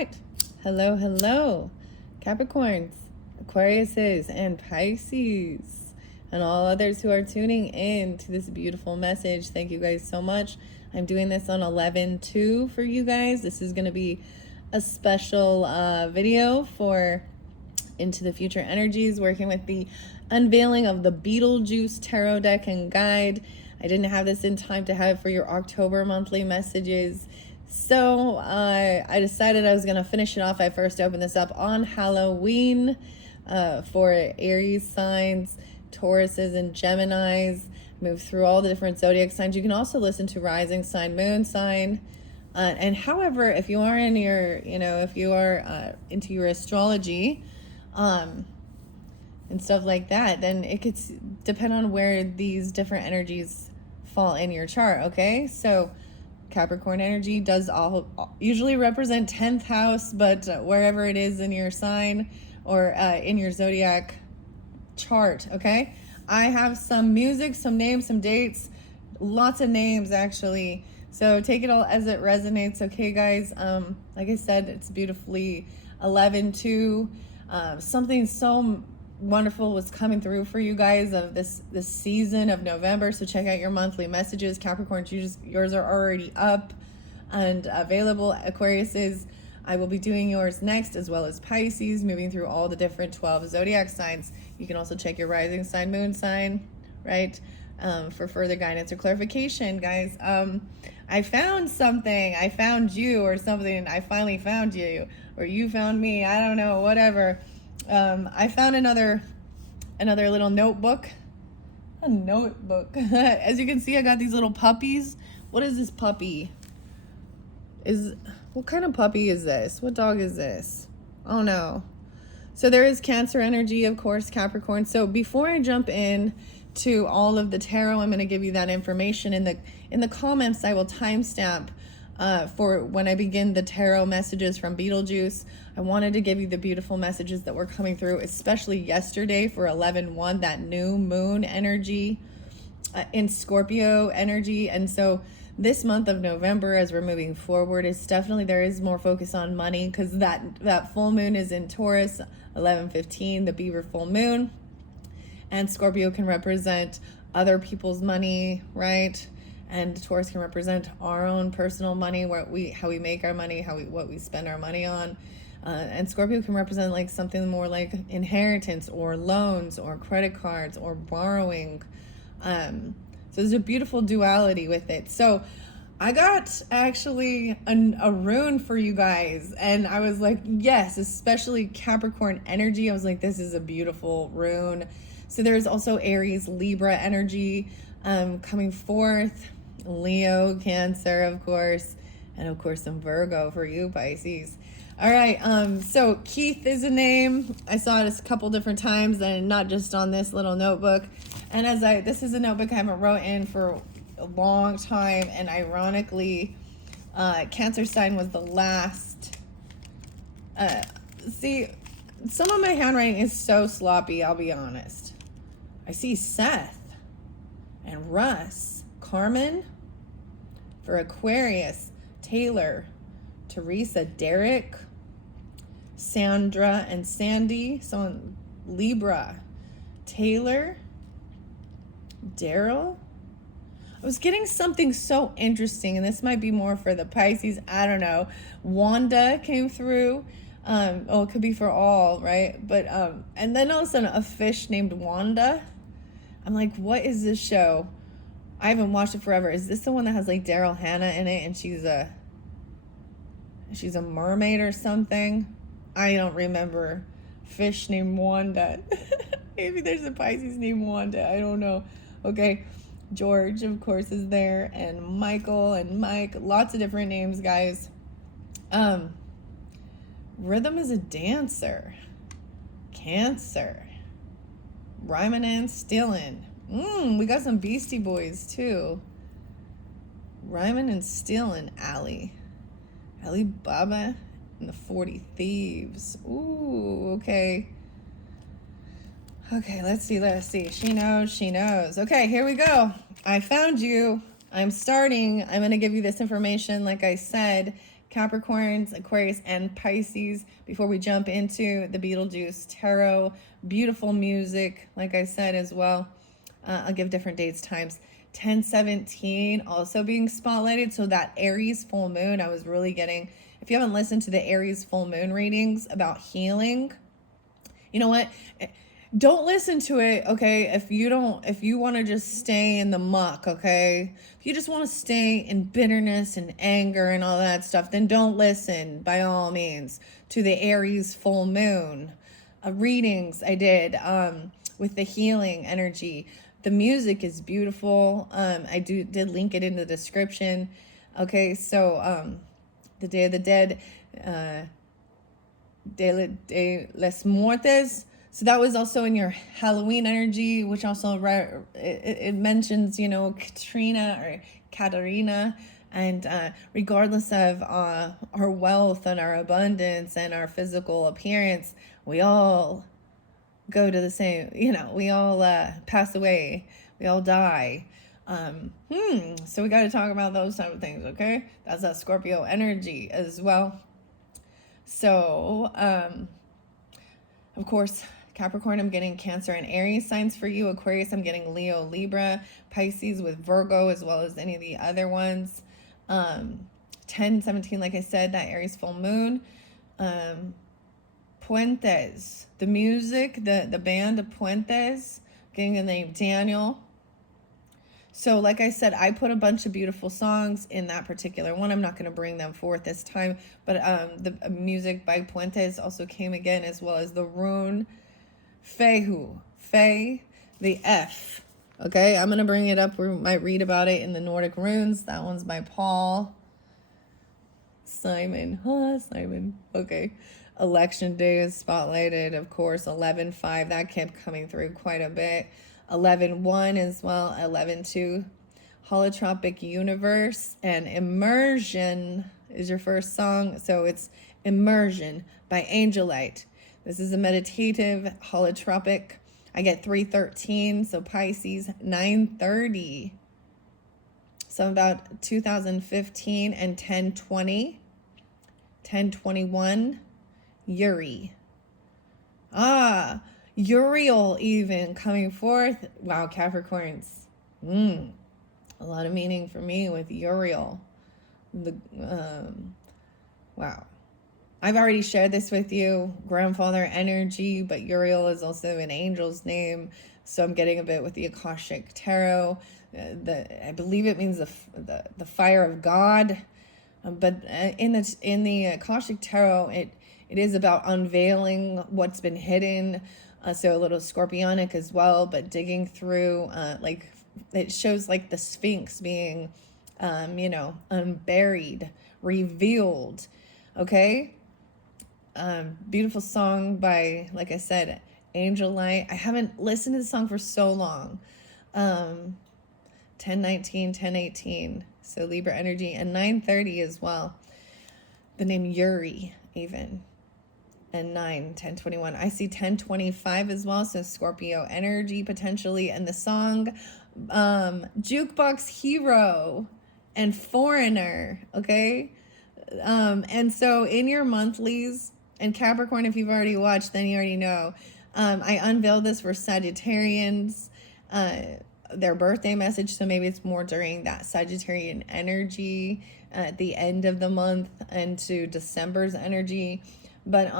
right. Hello, hello, Capricorns, Aquariuses, and Pisces, and all others who are tuning in to this beautiful message. Thank you guys so much. I'm doing this on 11/2 for you guys. This is going to be a special video for Into the Future Energies, working with the unveiling of the Beetlejuice tarot deck and guide. I didn't have this in time to have it for your October monthly messages, so I decided I was going to finish it off. I first opened this up on Halloween for Aries signs, Tauruses, and Geminis. Move through all the different zodiac signs. You can also listen to rising sign, moon sign. And however, if you are in your, if you are into your astrology, and stuff like that, then it could depend on where these different energies fall in your chart. Okay, so Capricorn energy does usually represent 10th house, but wherever it is in your sign or in your zodiac chart. Okay, I have some music, some names, some dates, lots of names actually, so take it all as it resonates. Okay guys, like I said, it's beautifully 11/2. Something so wonderful was coming through for you guys of this season of November. So check out your monthly messages. Capricorn, yours are already up and available. Aquariuses, I will be doing yours next, as well as Pisces, moving through all the different 12 zodiac signs. You can also check your rising sign, moon sign, right, for further guidance or clarification. Guys, I found something. I found you or something. I finally found you, or you found me. I don't know, whatever. I found another little notebook. A notebook. As you can see, I got these little puppies. What is this puppy? What kind of puppy is this? What dog is this? Oh no. So there is Cancer energy, of course, Capricorn. So before I jump in to all of the tarot, I'm going to give you that information in the comments. I will timestamp for when I begin the tarot messages from Beetlejuice. I wanted to give you the beautiful messages that were coming through, especially yesterday for 11/1, that new moon energy in Scorpio energy. And so this month of November, as we're moving forward, is definitely, there is more focus on money, because that full moon is in Taurus, 11/15, the Beaver full moon. And Scorpio can represent other people's money, right? And Taurus can represent our own personal money, how we make our money, what we spend our money on. And Scorpio can represent like something more like inheritance or loans or credit cards or borrowing. So there's a beautiful duality with it. So I got actually a rune for you guys, and I was like, yes, especially Capricorn energy. I was like, this is a beautiful rune. So there's also Aries, Libra energy coming forth, Leo, Cancer, of course, and of course some Virgo for you, Pisces. All right, so Keith is a name. I saw it a couple different times, and not just on this little notebook. And this is a notebook I haven't wrote in for a long time, and ironically, Cancer sign was the last. See, some of my handwriting is so sloppy, I'll be honest. I see Seth and Russ, Carmen for Aquarius, Taylor, Teresa, Derek, Sandra, and Sandy. So Libra, Taylor, Daryl. I was getting something so interesting, and this might be more for the Pisces. I don't know. Wanda came through. It could be for all, right? But and then all of a sudden, a fish named Wanda. I'm like, what is this show? I haven't watched it forever. Is this the one that has like Daryl Hannah in it, and she's a mermaid or something? I don't remember. Fish named Wanda. Maybe there's a Pisces named Wanda. I don't know. Okay. George, of course, is there, and Michael and Mike. Lots of different names, guys. Rhythm is a dancer. Cancer. Rhyming and stealing. We got some Beastie Boys too. Rhyming and stealing. Ali Baba and the 40 Thieves. Ooh, okay. Okay, let's see. She knows. Okay, here we go. I found you. I'm going to give you this information, like I said, Capricorns, Aquarius, and Pisces. Before we jump into the Beetlejuice Tarot, beautiful music, like I said as well. I'll give different dates, times. 10/17 also being spotlighted. So that Aries full moon, I was really getting, if you haven't listened to the Aries full moon readings about healing, you know what? Don't listen to it, okay? If you want to just stay in the muck, okay? If you just want to stay in bitterness and anger and all that stuff, then don't listen, by all means, to the Aries full moon readings I did with the healing energy. The music is beautiful. I did link it in the description. Okay, so the Day of the Dead, de les Muertes. So that was also in your Halloween energy, which also it mentions, you know, Katrina or Katarina. And regardless of our wealth and our abundance and our physical appearance, we all go to the same, you know, we all pass away, we all die. So we got to talk about those type of things, okay? That's that Scorpio energy as well. So, of course, Capricorn, I'm getting Cancer and Aries signs for you. Aquarius, I'm getting Leo, Libra, Pisces with Virgo, as well as any of the other ones. 10/17, like I said, that Aries full moon. Puentes, the music, the band of Puentes, getting the name Daniel. So like I said, I put a bunch of beautiful songs in that particular one. I'm not going to bring them forth this time, but the music by Puentes also came again, as well as the rune Fehu, Fe, the F. Okay, I'm going to bring it up. We might read about it in the Nordic runes. That one's by Paul Simon. Simon. Okay. Election day is spotlighted, of course. 11/5, that kept coming through quite a bit. 11/1 as well. 11/2, Holotropic Universe, and Immersion is your first song. So it's Immersion by Angelite. This is a meditative holotropic. I get 3/13, so Pisces 9/30. So about 2015 and 10/20, 10/21. Uri. Uriel even coming forth. Wow, Capricorns. A lot of meaning for me with Uriel. Wow. I've already shared this with you, grandfather energy, but Uriel is also an angel's name. So I'm getting a bit with the Akashic Tarot. I believe it means the fire of God. But in the Akashic Tarot, it is about unveiling what's been hidden. So a little scorpionic as well, but digging through, like it shows like the Sphinx being, unburied, revealed. Okay. Beautiful song by, like I said, Angelite. I haven't listened to the song for so long. 10/19, 10/18. So Libra energy, and 9/30 as well. The name Uri even. And 10/21. I see 10/25 as well. So Scorpio energy potentially. And the song Jukebox Hero and Foreigner. Okay. And so in your monthlies, and Capricorn, if you've already watched, then you already know. I unveiled this for Sagittarians, their birthday message. So maybe it's more during that Sagittarian energy at the end of the month into December's energy. But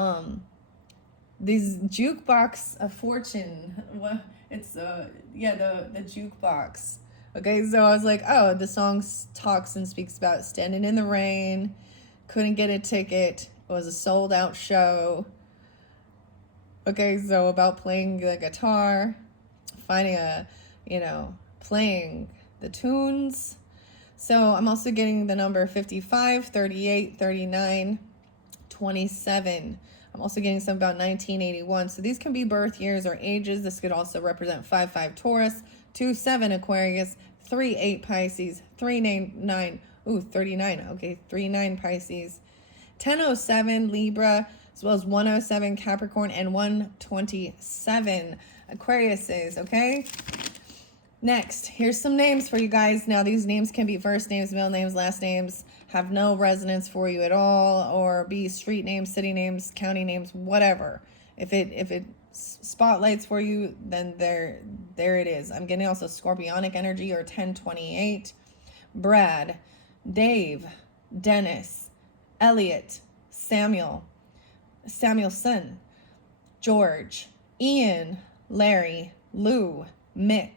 these jukebox of fortune, it's the jukebox. Okay, so I was like, oh, the song talks and speaks about standing in the rain, couldn't get a ticket, it was a sold out show. Okay, so about playing the guitar, finding playing the tunes. So I'm also getting the number 55, 38, 39, 27. I'm also getting some about 1981. So these can be birth years or ages. This could also represent 5/5 Taurus, 2/7 Aquarius, 3/8 Pisces, 3/9, 39. Okay, 3/9 Pisces, 10/07 Libra, as well as 1/07 Capricorn, and 1/27 Aquariuses. Okay. Next, here's some names for you guys. Now, these names can be first names, middle names, last names, have no resonance for you at all, or be street names, city names, county names, whatever. If it spotlights for you, then there it is. I'm getting also scorpionic energy, or 1028. Brad, Dave, Dennis, Elliot, Samuelson, George, Ian, Larry, Lou, Mick,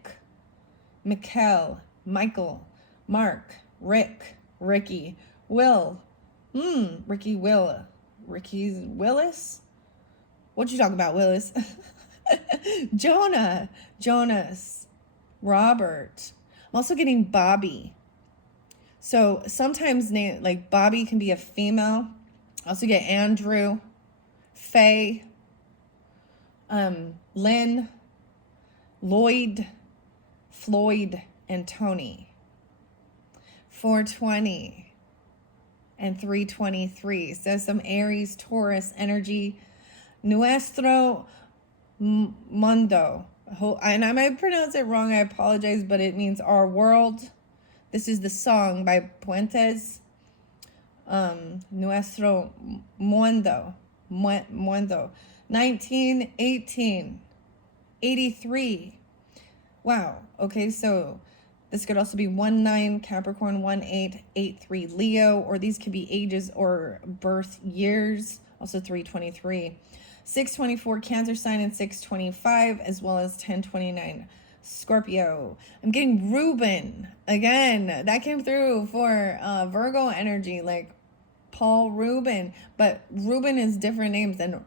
Mikkel, Michael, Mark, Rick, Ricky, Will, Ricky's Willis? What you talking about, Willis? Jonas, Robert. I'm also getting Bobby. So sometimes like Bobby can be a female. I also get Andrew, Faye, Lynn, Lloyd, Floyd, and Tony. 420 and 323. So some Aries, Taurus energy. Nuestro mundo. And I might pronounce it wrong, I apologize, but it means our world. This is the song by Puentes. Nuestro mundo. 1918. 83. Wow. Okay, so this could also be 19 Capricorn, 1883 Leo, or these could be ages or birth years. Also 323. 624 Cancer sign, and 625, as well as 1029 Scorpio. I'm getting Ruben again. That came through for Virgo energy, like Paul Rubin, but Ruben is different names than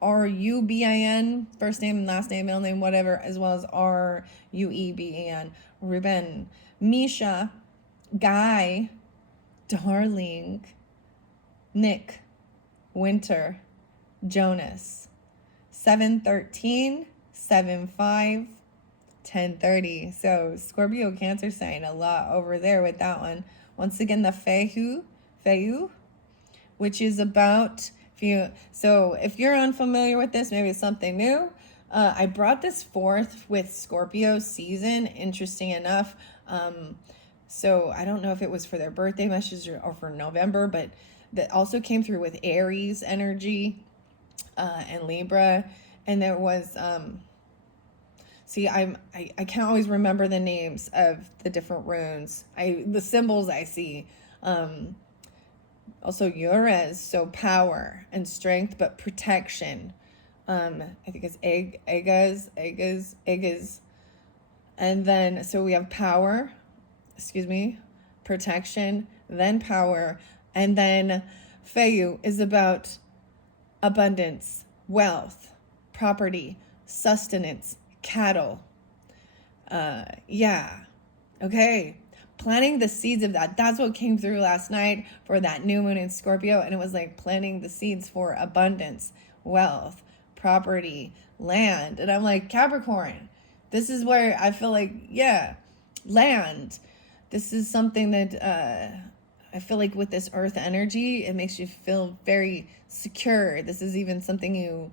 Rubin, first name, last name, middle name, whatever, as well as Rueben. Ruben, Misha, Guy, Darling, Nick, Winter, Jonas. 713, 75, 1030. So Scorpio Cancer sign, a lot over there with that one. Once again, the Feu, which is about, if you're unfamiliar with this, maybe it's something new. I brought this forth with Scorpio season, interesting enough. So I don't know if it was for their birthday message or for November, but that also came through with Aries energy and Libra. And there was, I can't always remember the names of the different runes. The symbols I see. Also Ures, so power and strength, but protection. I think it's Egas. And then, so we have power, protection, then power. And then Feu is about abundance, wealth, property, sustenance, cattle. Okay. Planting the seeds of that. That's what came through last night for that new moon in Scorpio. And it was like planting the seeds for abundance, wealth, property, land. And I'm like, Capricorn, this is where I feel like, land. This is something that I feel like with this earth energy, it makes you feel very secure. This is even something you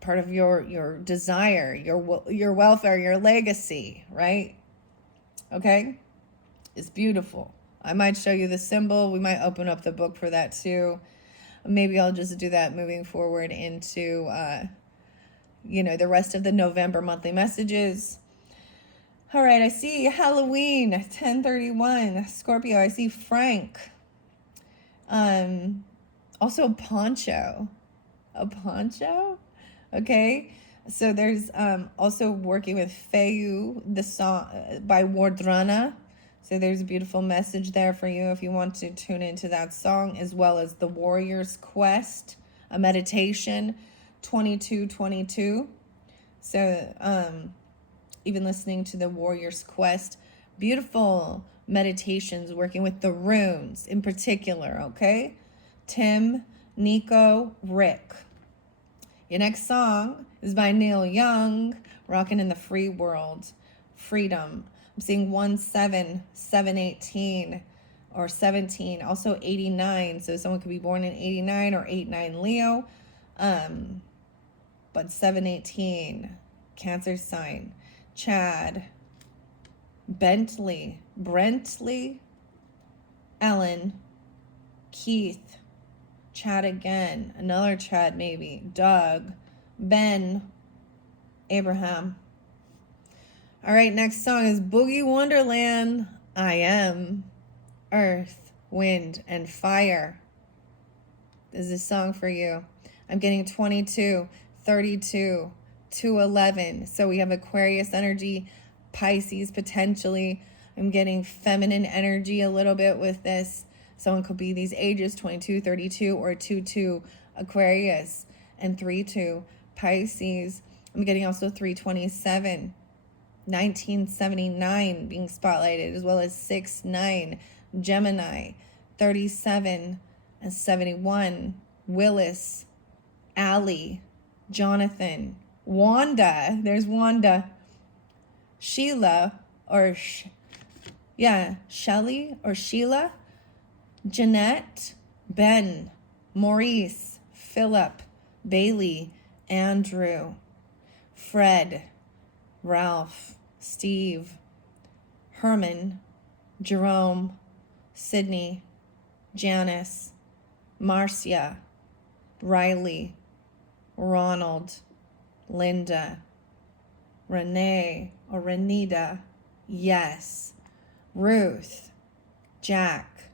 part of your desire, your welfare, your legacy, right? Okay. It's beautiful. I might show you the symbol. We might open up the book for that too. Maybe I'll just do that moving forward into, the rest of the November monthly messages. All right, I see Halloween, 1031, Scorpio. I see Frank. Also Poncho. A poncho? Okay. So there's also working with Feu, the song by Wardrana. So there's a beautiful message there for you if you want to tune into that song, as well as The Warrior's Quest, a meditation, 2222. So even listening to The Warrior's Quest, beautiful meditations working with the runes in particular, okay? Tim, Nico, Rick. Your next song is by Neil Young, Rockin' in the Free World, Freedom. I'm seeing 17718 or 17, also 89. So someone could be born in 89 or 89 Leo. But 718, Cancer sign. Chad, Brentley, Ellen, Keith, Chad again, another Chad maybe, Doug, Ben, Abraham. All right, next song is Boogie Wonderland. I Am, Earth, Wind, and Fire. This is a song for you. I'm getting 22, 32, 211. So we have Aquarius energy, Pisces potentially. I'm getting feminine energy a little bit with this. Someone could be these ages, 22, 32, or 22 Aquarius and 32 Pisces. I'm getting also 327, 1979 being spotlighted, as well as 6-9 Gemini, 37 and 71 Willis, Allie, Jonathan, Wanda. There's Wanda. Sheila or Shelly or Sheila, Jeanette, Ben, Maurice, Philip, Bailey, Andrew, Fred, Ralph, Steve, Herman, Jerome, Sydney, Janice, Marcia, Riley, Ronald, Linda, Renee or Renita, Yes, Ruth, Jack,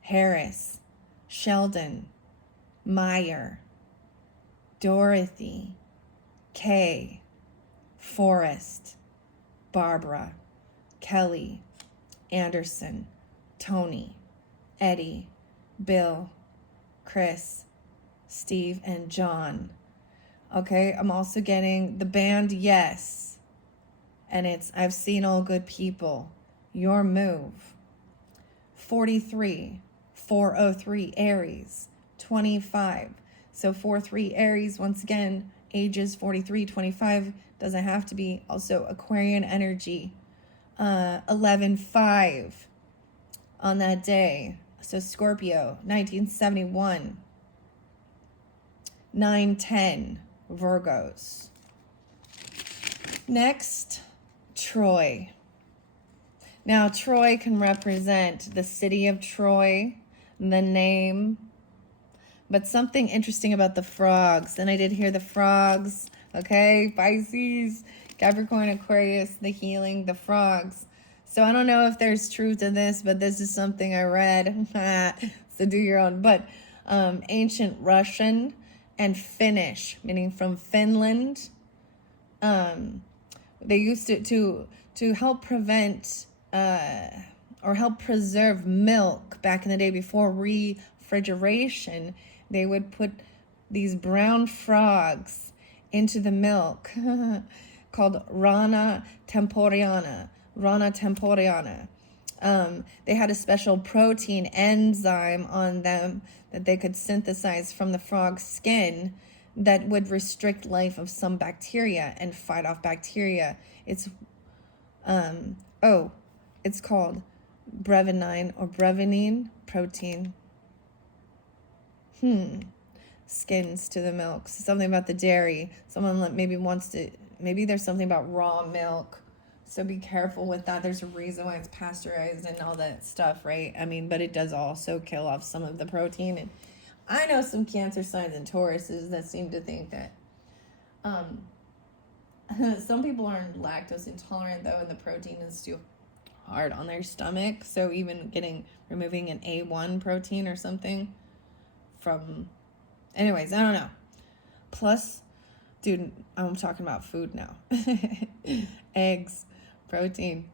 Harris, Sheldon, Meyer, Dorothy, Kay, Forrest, Barbara, Kelly, Anderson, Tony, Eddie, Bill, Chris, Steve, and John. Okay, I'm also getting the band Yes. And it's I've Seen All Good People, Your Move. 43, 403 Aries, 25. So 4-3 Aries, once again, ages 43, 25, doesn't have to be. Also Aquarian energy. 11-5 on that day. So Scorpio, 1971. 9-10 Virgos. Next, Troy. Now, Troy can represent the city of Troy, the name, but something interesting about the frogs. And I did hear the frogs, okay? Pisces, Capricorn, Aquarius, the healing, the frogs. So I don't know if there's truth to this, but this is something I read. So do your own. But ancient Russian and Finnish, meaning from Finland. They used to help prevent or help preserve milk back in the day before refrigeration. They would put these brown frogs into the milk called Rana temporiana. They had a special protein enzyme on them that they could synthesize from the frog's skin that would restrict life of some bacteria and fight off bacteria. It's called brevinine or brevinine protein. Skins to the milk. Something about the dairy. Someone maybe there's something about raw milk. So be careful with that. There's a reason why it's pasteurized and all that stuff, right? I mean, but it does also kill off some of the protein. And I know some Cancer signs and Tauruses that seem to think that some people aren't lactose intolerant, though, and the protein is too hard on their stomach. So even removing an A1 protein or something from... Anyways, I don't know. Plus, dude, I'm talking about food now. Eggs, protein,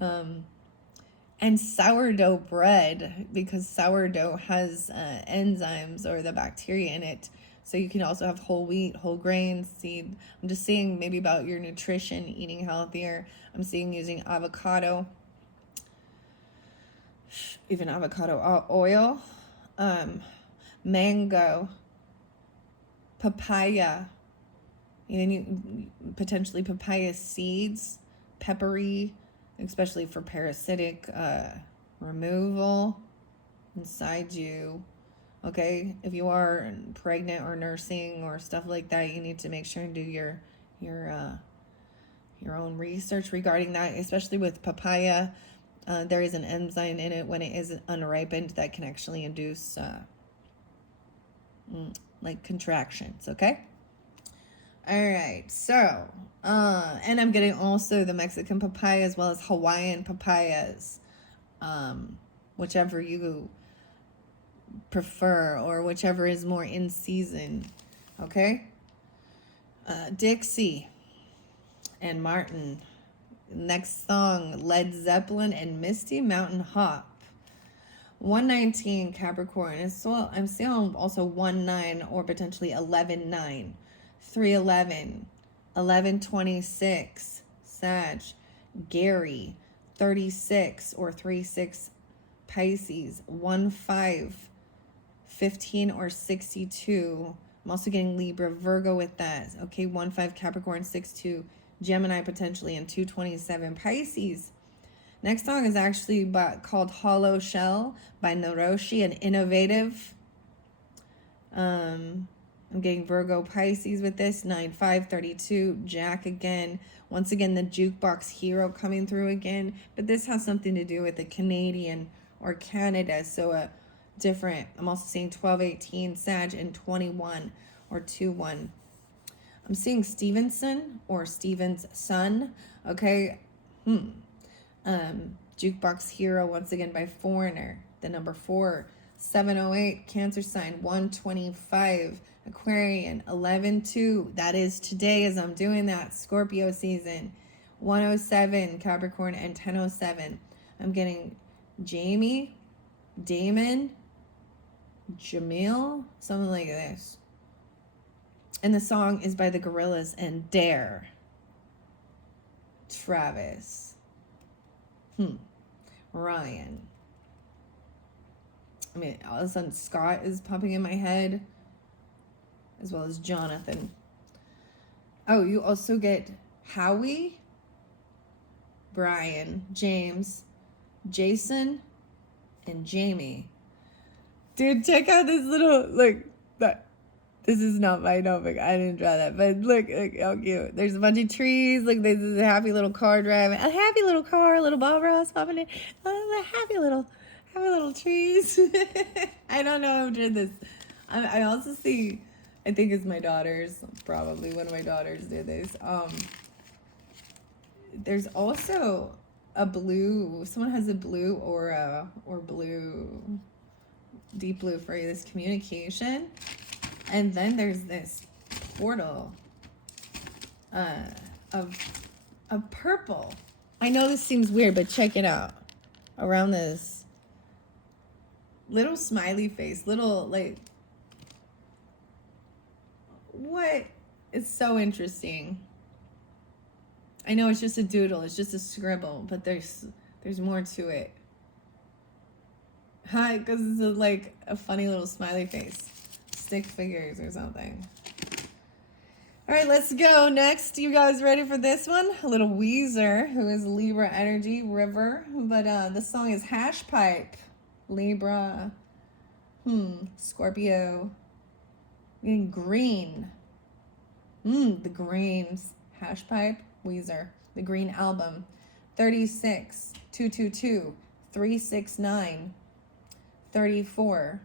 and sourdough bread, because sourdough has enzymes or the bacteria in it. So you can also have whole wheat, whole grains, seed. I'm just saying maybe about your nutrition, eating healthier. I'm seeing using avocado, even avocado oil, mango, papaya, potentially papaya seeds, peppery, especially for parasitic removal inside you. Okay, if you are pregnant or nursing or stuff like that, you need to make sure and do your own research regarding that, especially with papaya. There is an enzyme in it when it is unripened that can actually induce like contractions, okay? All right, so, and I'm getting also the Mexican papaya as well as Hawaiian papayas, whichever you prefer or whichever is more in season, okay? Dixie and Martin. Next song, Led Zeppelin and Misty Mountain Hop. 119 Capricorn. So I'm seeing also 19 or potentially 11-9. 311. 1126 Sag. Gary. 36 or 36 Pisces. 15. 15 or 62. I'm also getting Libra, Virgo with that. Okay, 15 Capricorn, 62 Gemini potentially, and 227 Pisces. Next song is actually called Hollow Shell by Naroshi and Innovative. I'm getting Virgo, Pisces with this. 9-5-32 Jack again. Once again, the Jukebox Hero coming through again. But this has something to do with the Canadian or Canada. So different. I'm also seeing 12-18 Sag and 21 or 2-1. I'm seeing Stevenson or Steven's son. Okay. Jukebox Hero once again by Foreigner. The number 4. 708 Cancer sign. 125 Aquarian. 11-2. That is today as I'm doing that. Scorpio season. 107 Capricorn and 1007. I'm getting Jamie, Damon, Jamil, something like this. And the song is by the Gorillas and Dare. Travis. Ryan. I mean, all of a sudden Scott is popping in my head, as well as Jonathan. Oh, you also get Howie, Brian, James, Jason, and Jamie. Dude, check out this little, look, that. This is not my notebook. I didn't draw that. But look how cute. There's a bunch of trees. Look, there's a happy little car driving. A happy little car. Little Bob Ross popping in. Oh, happy little trees. I don't know who did this. I also see, I think it's my daughters. Probably one of my daughters did this. There's also a blue. Someone has a blue aura or blue, deep blue for this communication. And then there's this portal of purple. I know this seems weird, but check it out. Around this little smiley face, little like, what? It's so interesting. I know it's just a doodle, it's just a scribble, but there's more to it. Hi, because it's like a funny little smiley face. Stick figures or something. All right, let's go. Next, you guys ready for this one? A little Weezer, who is Libra energy, River. But the song is Hash Pipe, Libra. Scorpio. And Green. The Greens. Hash Pipe, Weezer. The Green Album. 36, 222, 369, 34.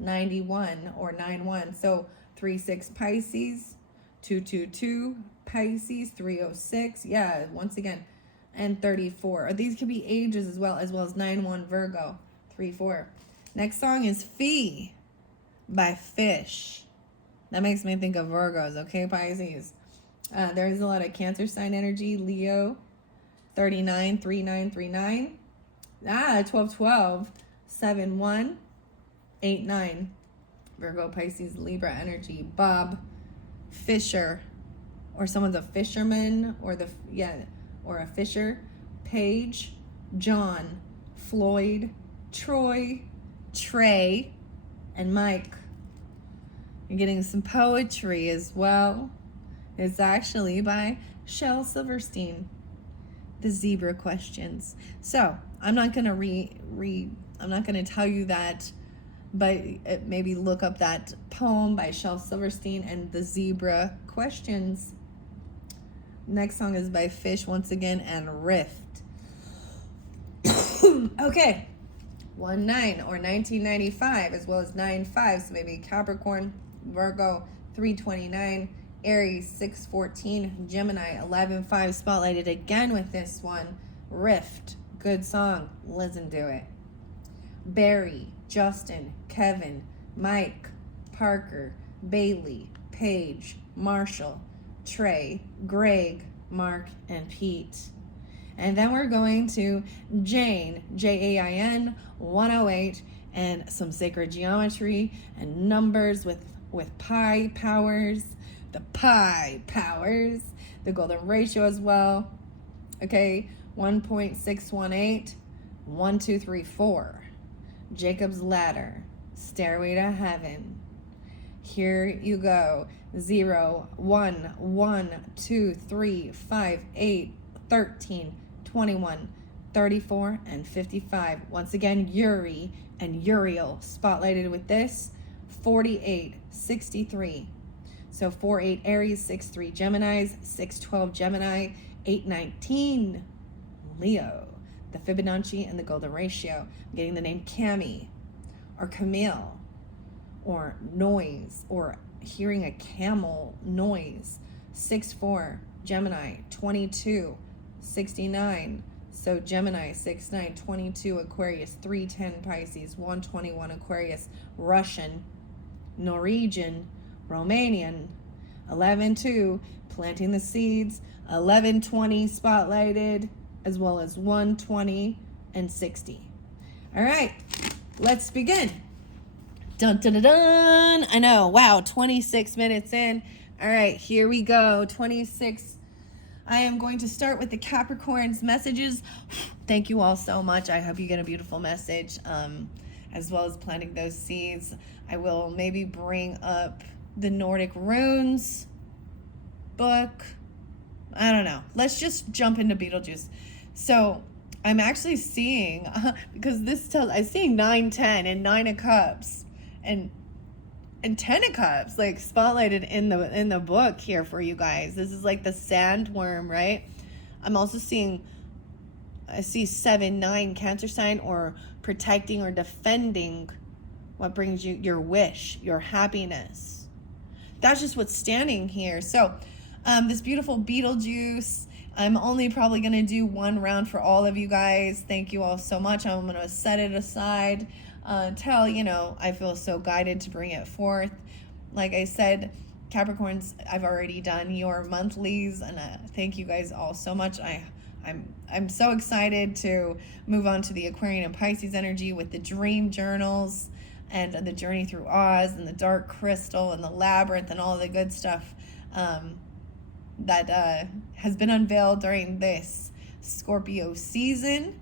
91 or 91. So 36 Pisces, 222 Pisces, 306. Yeah, once again, and 34. Or these could be ages as well as 91 Virgo, 34. Next song is Fee by Fish. That makes me think of Virgos, okay, Pisces. There's a lot of Cancer sign energy. Leo, 39, 3939. 1212, 71. 8-9 Virgo, Pisces, Libra energy. Bob Fisher, or someone's a fisherman, or a fisher. Paige, John, Floyd, Troy, Trey, and Mike. You're getting some poetry as well. It's actually by Shel Silverstein. The Zebra Questions. So I'm not gonna I'm not gonna tell you that. But maybe look up that poem by Shel Silverstein and the Zebra Questions. Next song is by Fish once again and Rift. Okay. 1-9 or 1995, as well as 9-5. So maybe Capricorn, Virgo, 329, Aries, 614, Gemini, 11-5. Spotlighted again with this one. Rift, good song. Listen to it. Barry, Justin, Kevin, Mike, Parker, Bailey, Paige, Marshall, Trey, Greg, Mark, and Pete. And then we're going to Jane, Jain, 108, and some sacred geometry and numbers with pi powers, the golden ratio as well. Okay, 1.618, 1, 2, 3, 4. Jacob's ladder, stairway to heaven. Here you go. 0, 1, 1, 2, 3, 5, 8, 13, 21, 34, and 55. Once again, Uri and Uriel spotlighted with this. 48, 63. So 4-8 Aries, 6-3 Geminis, 6-12 Gemini, 8-19 Leo. The Fibonacci and the golden ratio. I'm getting the name Cami or Camille or noise or hearing a camel noise. 6-4 Gemini, 22, 69. So Gemini, 6-9, 22 Aquarius, 3-10 Pisces, 121 Aquarius, Russian, Norwegian, Romanian, 11-2 planting the seeds, 11-20 spotlighted, as well as 120 and 60. All right, let's begin. Dun, dun, dun, dun. I know, wow, 26 minutes in. All right, here we go, 26. I am going to start with the Capricorn's messages. Thank you all so much. I hope you get a beautiful message, as well as planting those seeds. I will maybe bring up the Nordic Runes book. I don't know. Let's just jump into Beetlejuice. So I'm actually seeing, because this tells, I see 9, 10, and 9 of Cups, and 10 of Cups, like spotlighted in the book here for you guys. This is like the sandworm, right? I'm also seeing, I see 7, 9 Cancer sign, or protecting or defending what brings you your wish, your happiness. That's just what's standing here. So this beautiful Beetlejuice, I'm only probably going to do one round for all of you guys. Thank you all so much. I'm going to set it aside until, I feel so guided to bring it forth. Like I said, Capricorns, I've already done your monthlies, and thank you guys all so much. I'm so excited to move on to the Aquarian and Pisces energy with the dream journals and the journey through Oz and the dark crystal and the labyrinth and all the good stuff that has been unveiled during this Scorpio season,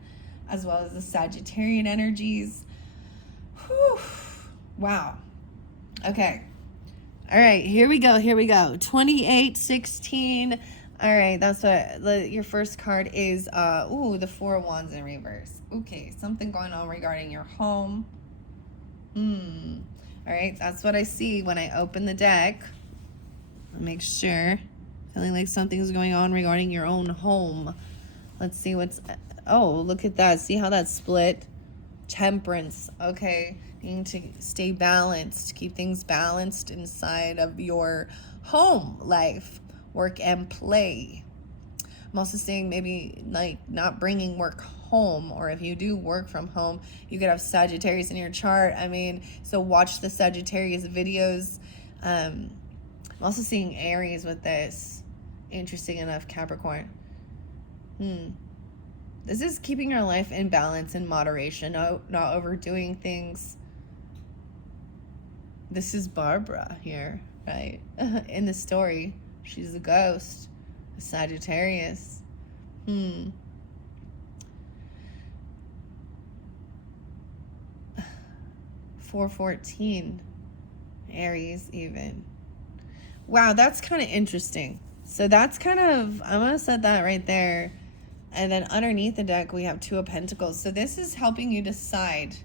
as well as the Sagittarian energies. Whew. Wow. Okay. All right, here we go. 28, 16. All right, that's what your first card is. The 4 of Wands in reverse. Okay, something going on regarding your home. All right, that's what I see when I open the deck. I'll make sure. Feeling like something's going on regarding your own home. Let's see what's... Oh, look at that. See how that's split? Temperance. Okay, needing to stay balanced. Keep things balanced inside of your home life. Work and play. I'm also seeing maybe like not bringing work home, or if you do work from home, you could have Sagittarius in your chart. So watch the Sagittarius videos. I'm also seeing Aries with this. Interesting enough, Capricorn. This is keeping your life in balance and moderation, not overdoing things. This is Barbara here, right? In the story, she's a ghost, a Sagittarius. 414, Aries even. Wow, that's kind of interesting. So that's kind of, I'm going to set that right there. And then underneath the deck, we have 2 of Pentacles. So this is helping you decide.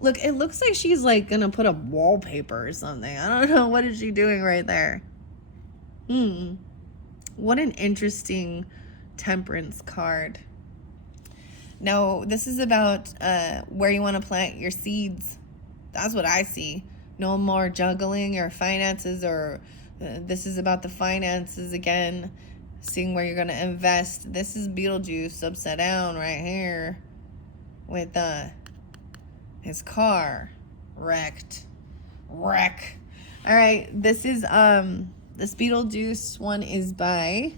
Look, it looks like she's like going to put up wallpaper or something. I don't know. What is she doing right there? What an interesting Temperance card. Now, this is about where you want to plant your seeds. That's what I see. No more juggling your finances, or this is about the finances again, seeing where you're going to invest. This is Beetlejuice upside down right here with his car wrecked. Wreck. All right, this is this Beetlejuice one is by,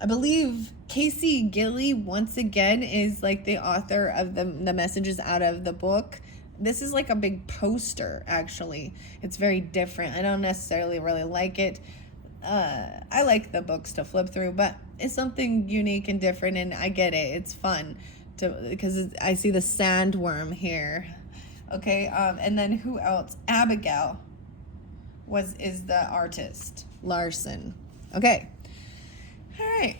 I believe, Casey Gilly, once again, is like the author of the messages out of the book. This is like a big poster, actually. It's very different. I don't necessarily really like it. I like the books to flip through, but it's something unique and different, and I get it. It's fun because I see the sandworm here. Okay, and then who else? Abigail is the artist. Larson. Okay. All right.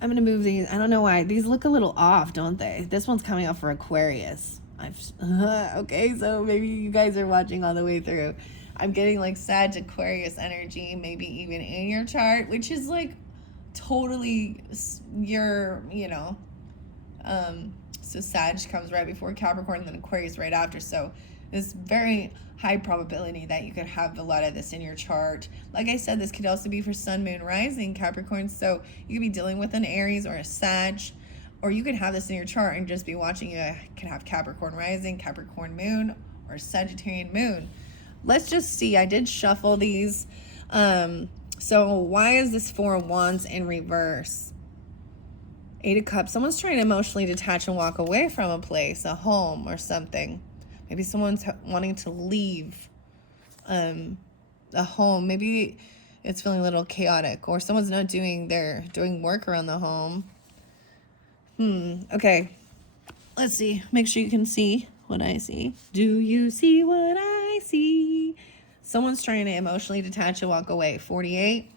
I'm gonna move these. I don't know why these look a little off, don't they? This one's coming up for Aquarius. Okay, so maybe you guys are watching all the way through. I'm getting like Sag Aquarius energy, maybe even in your chart, which is like totally your, so Sag comes right before Capricorn, and then Aquarius right after. So it's very high probability that you could have a lot of this in your chart. Like I said, this could also be for Sun, Moon, Rising, Capricorn. So you could be dealing with an Aries or a Sag, or you could have this in your chart and just be watching. You could have Capricorn Rising, Capricorn Moon, or Sagittarian Moon. Let's just see. I did shuffle these. So why is this Four of Wands in reverse? Eight of Cups. Someone's trying to emotionally detach and walk away from a place, a home, or something. Maybe someone's wanting to leave a home. Maybe it's feeling a little chaotic, or someone's not doing work around the home. Okay. Let's see. Make sure you can see what I see. Do you see what I see? Someone's trying to emotionally detach and walk away. 48,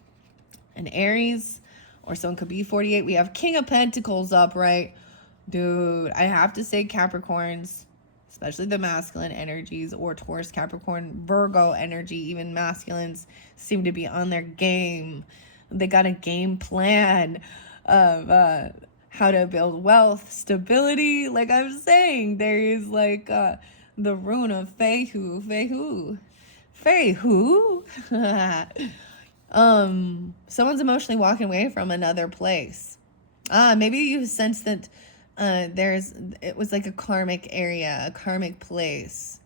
an Aries, or someone could be 48. We have King of Pentacles upright. Dude, I have to say Capricorns, especially the masculine energies, or Taurus, Capricorn, Virgo energy, even masculines seem to be on their game. They got a game plan of how to build wealth, stability. Like I'm saying, there is like the rune of Fehu. Someone's emotionally walking away from another place. Maybe you sense that it was like a karmic area, a karmic place,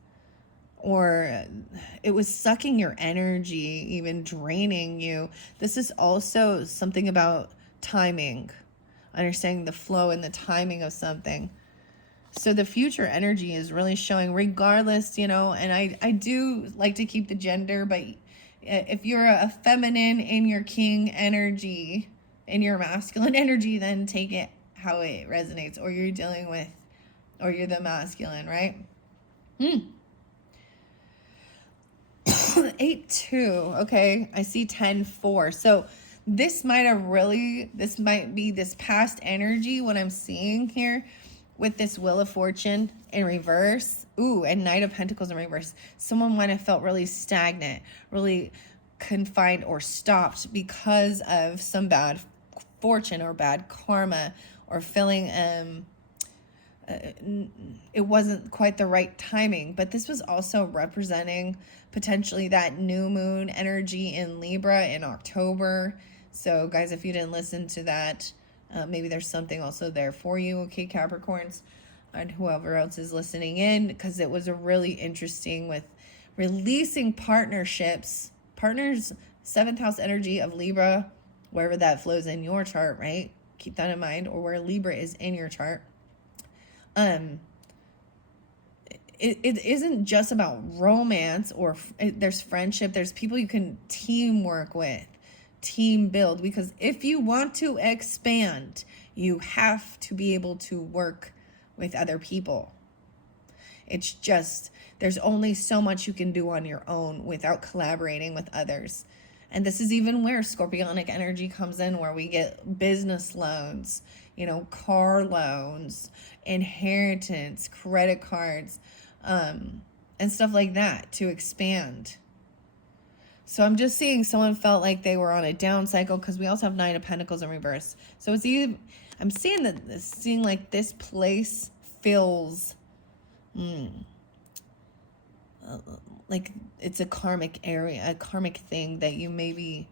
or it was sucking your energy, even draining you. This is also something about timing, understanding the flow and the timing of something. So the future energy is really showing, regardless, and I do like to keep the gender, but if you're a feminine in your king energy, in your masculine energy, then take it how it resonates, or you're dealing with, or you're the masculine, right? 8-2. Okay, I see 10-4. So this might be this past energy, what I'm seeing here with this Wheel of Fortune in reverse. Ooh, and Knight of Pentacles in reverse. Someone might have felt really stagnant, really confined, or stopped because of some bad fortune or bad karma, or feeling it wasn't quite the right timing. But this was also representing potentially that new moon energy in Libra in October. So guys, if you didn't listen to that, maybe there's something also there for you, okay, Capricorns, and whoever else is listening in, because it was a really interesting with releasing partnerships, partners, 7th house energy of Libra, wherever that flows in your chart, right? Keep that in mind, or where Libra is in your chart. It isn't just about romance, or there's friendship. There's people you can teamwork with, team build, because if you want to expand, you have to be able to work with other people. It's just, there's only so much you can do on your own without collaborating with others. And this is even where Scorpionic energy comes in, where we get business loans, car loans, inheritance, credit cards, and stuff like that to expand. So I'm just seeing someone felt like they were on a down cycle, because we also have Nine of Pentacles in reverse. So it's even, I'm seeing that, seeing like this place feels like it's a karmic area, a karmic thing that you maybe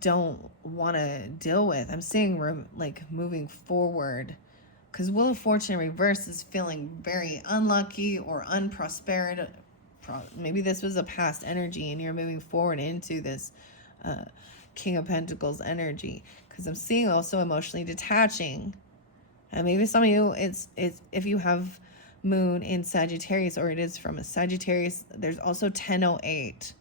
don't want to deal with. I'm seeing like moving forward, because Wheel of Fortune in reverse is feeling very unlucky or unprosperous. Maybe this was a past energy and you're moving forward into this King of Pentacles energy, because I'm seeing also emotionally detaching. And maybe some of you, it's if you have moon in Sagittarius, or it is from a Sagittarius, there's also 1008.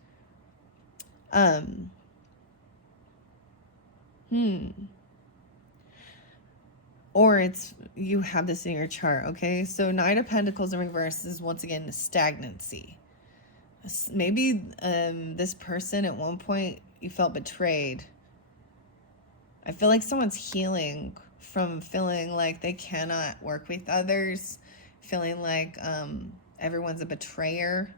Or it's, you have this in your chart, okay? So Knight of Pentacles in reverse is once again stagnancy. Maybe this person at one point you felt betrayed. I feel like someone's healing from feeling like they cannot work with others, feeling like everyone's a betrayer,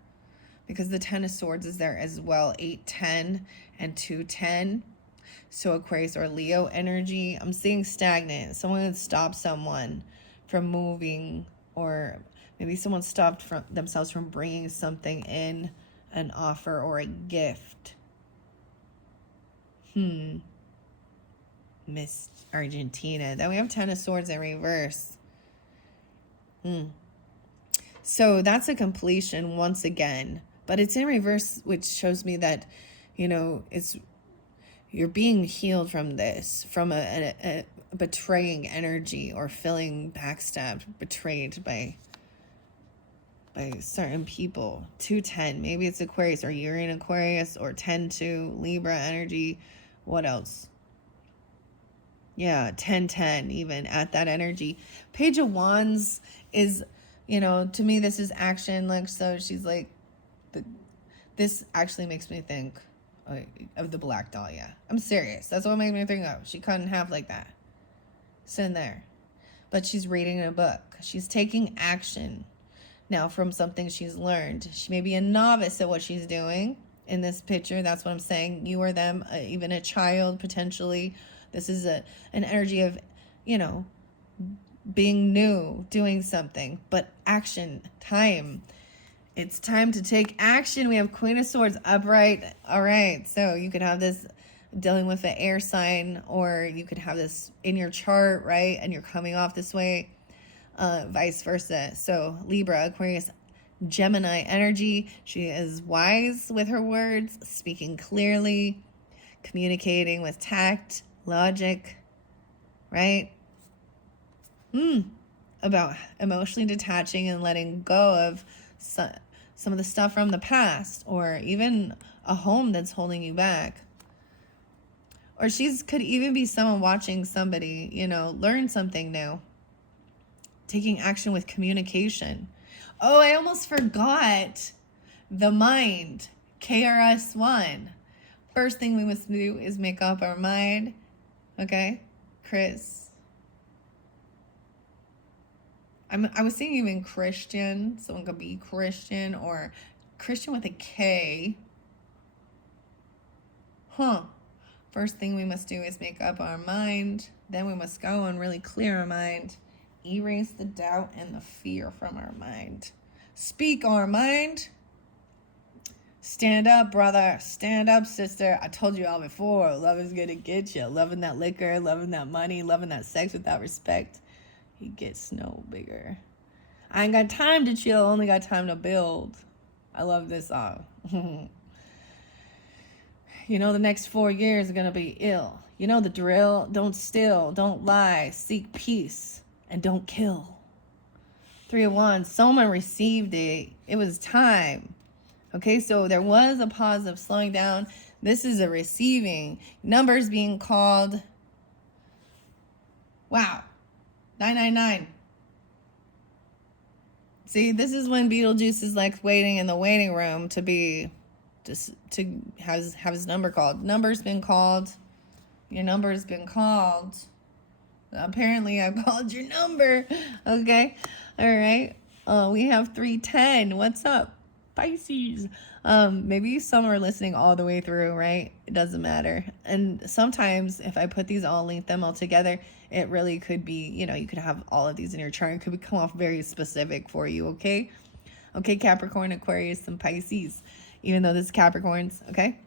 because the Ten of Swords is there as well, 8-10 and 2-10. So Aquarius or Leo energy. I'm seeing stagnant. Someone would stop someone from moving, or maybe someone stopped themselves from bringing something in, an offer or a gift. Miss Argentina. Then we have Ten of Swords in reverse. So that's a completion once again, but it's in reverse, which shows me that, you know, you're being healed from this, from a betraying energy, or feeling backstabbed, betrayed by certain people. 2-10, maybe it's Aquarius, or you're in Aquarius, or 10-2, Libra energy. What else? Yeah, 10-10, even at that energy. Page of Wands is, you know, to me, this is action. Like, so she's like, this actually makes me think of the Black Dahlia. I'm serious. That's what made me think of. She cut in half like that. Sitting there. But she's reading a book. She's taking action now from something she's learned. She may be a novice at what she's doing in this picture. That's what I'm saying. You or them, even a child potentially. This is an energy of, you know, being new, doing something. But action, time. It's time to take action. We have Queen of Swords upright. All right. So you could have this dealing with an air sign, or you could have this in your chart, right? And you're coming off this way, vice versa. So Libra, Aquarius, Gemini energy. She is wise with her words, speaking clearly, communicating with tact, logic, right? About emotionally detaching and letting go of some of the stuff from the past, or even a home that's holding you back. Or could even be someone watching somebody, you know, learn something new. Taking action with communication. Oh, I almost forgot the mind. KRS-One. First thing we must do is make up our mind. Okay, Chris. I was seeing even Christian. Someone could be Christian, or Christian with a K. First thing we must do is make up our mind. Then we must go and really clear our mind. Erase the doubt and the fear from our mind. Speak our mind. Stand up, brother. Stand up, sister. I told you all before. Love is going to get you. Loving that liquor, loving that money, loving that sex without respect. He gets no bigger. I ain't got time to chill, only got time to build. I love this song. You know the next 4 years are going to be ill. You know the drill. Don't steal, don't lie, seek peace, and don't kill. 3 of Wands, someone received it. It was time. Okay, so there was a pause of slowing down. This is a receiving. Numbers being called. Wow. 999. See, this is when Beetlejuice is like waiting in the waiting room to have his number called. Number's been called. Your number's been called. Apparently, I called your number. Okay. All right. We have 310. What's up? Pisces. Maybe some are listening all the way through, right? It doesn't matter. And sometimes if I put these all, link them all together, it really could be, you could have all of these in your chart. It could come off very specific for you, okay? Okay, Capricorn, Aquarius, and Pisces, even though this is Capricorns, okay?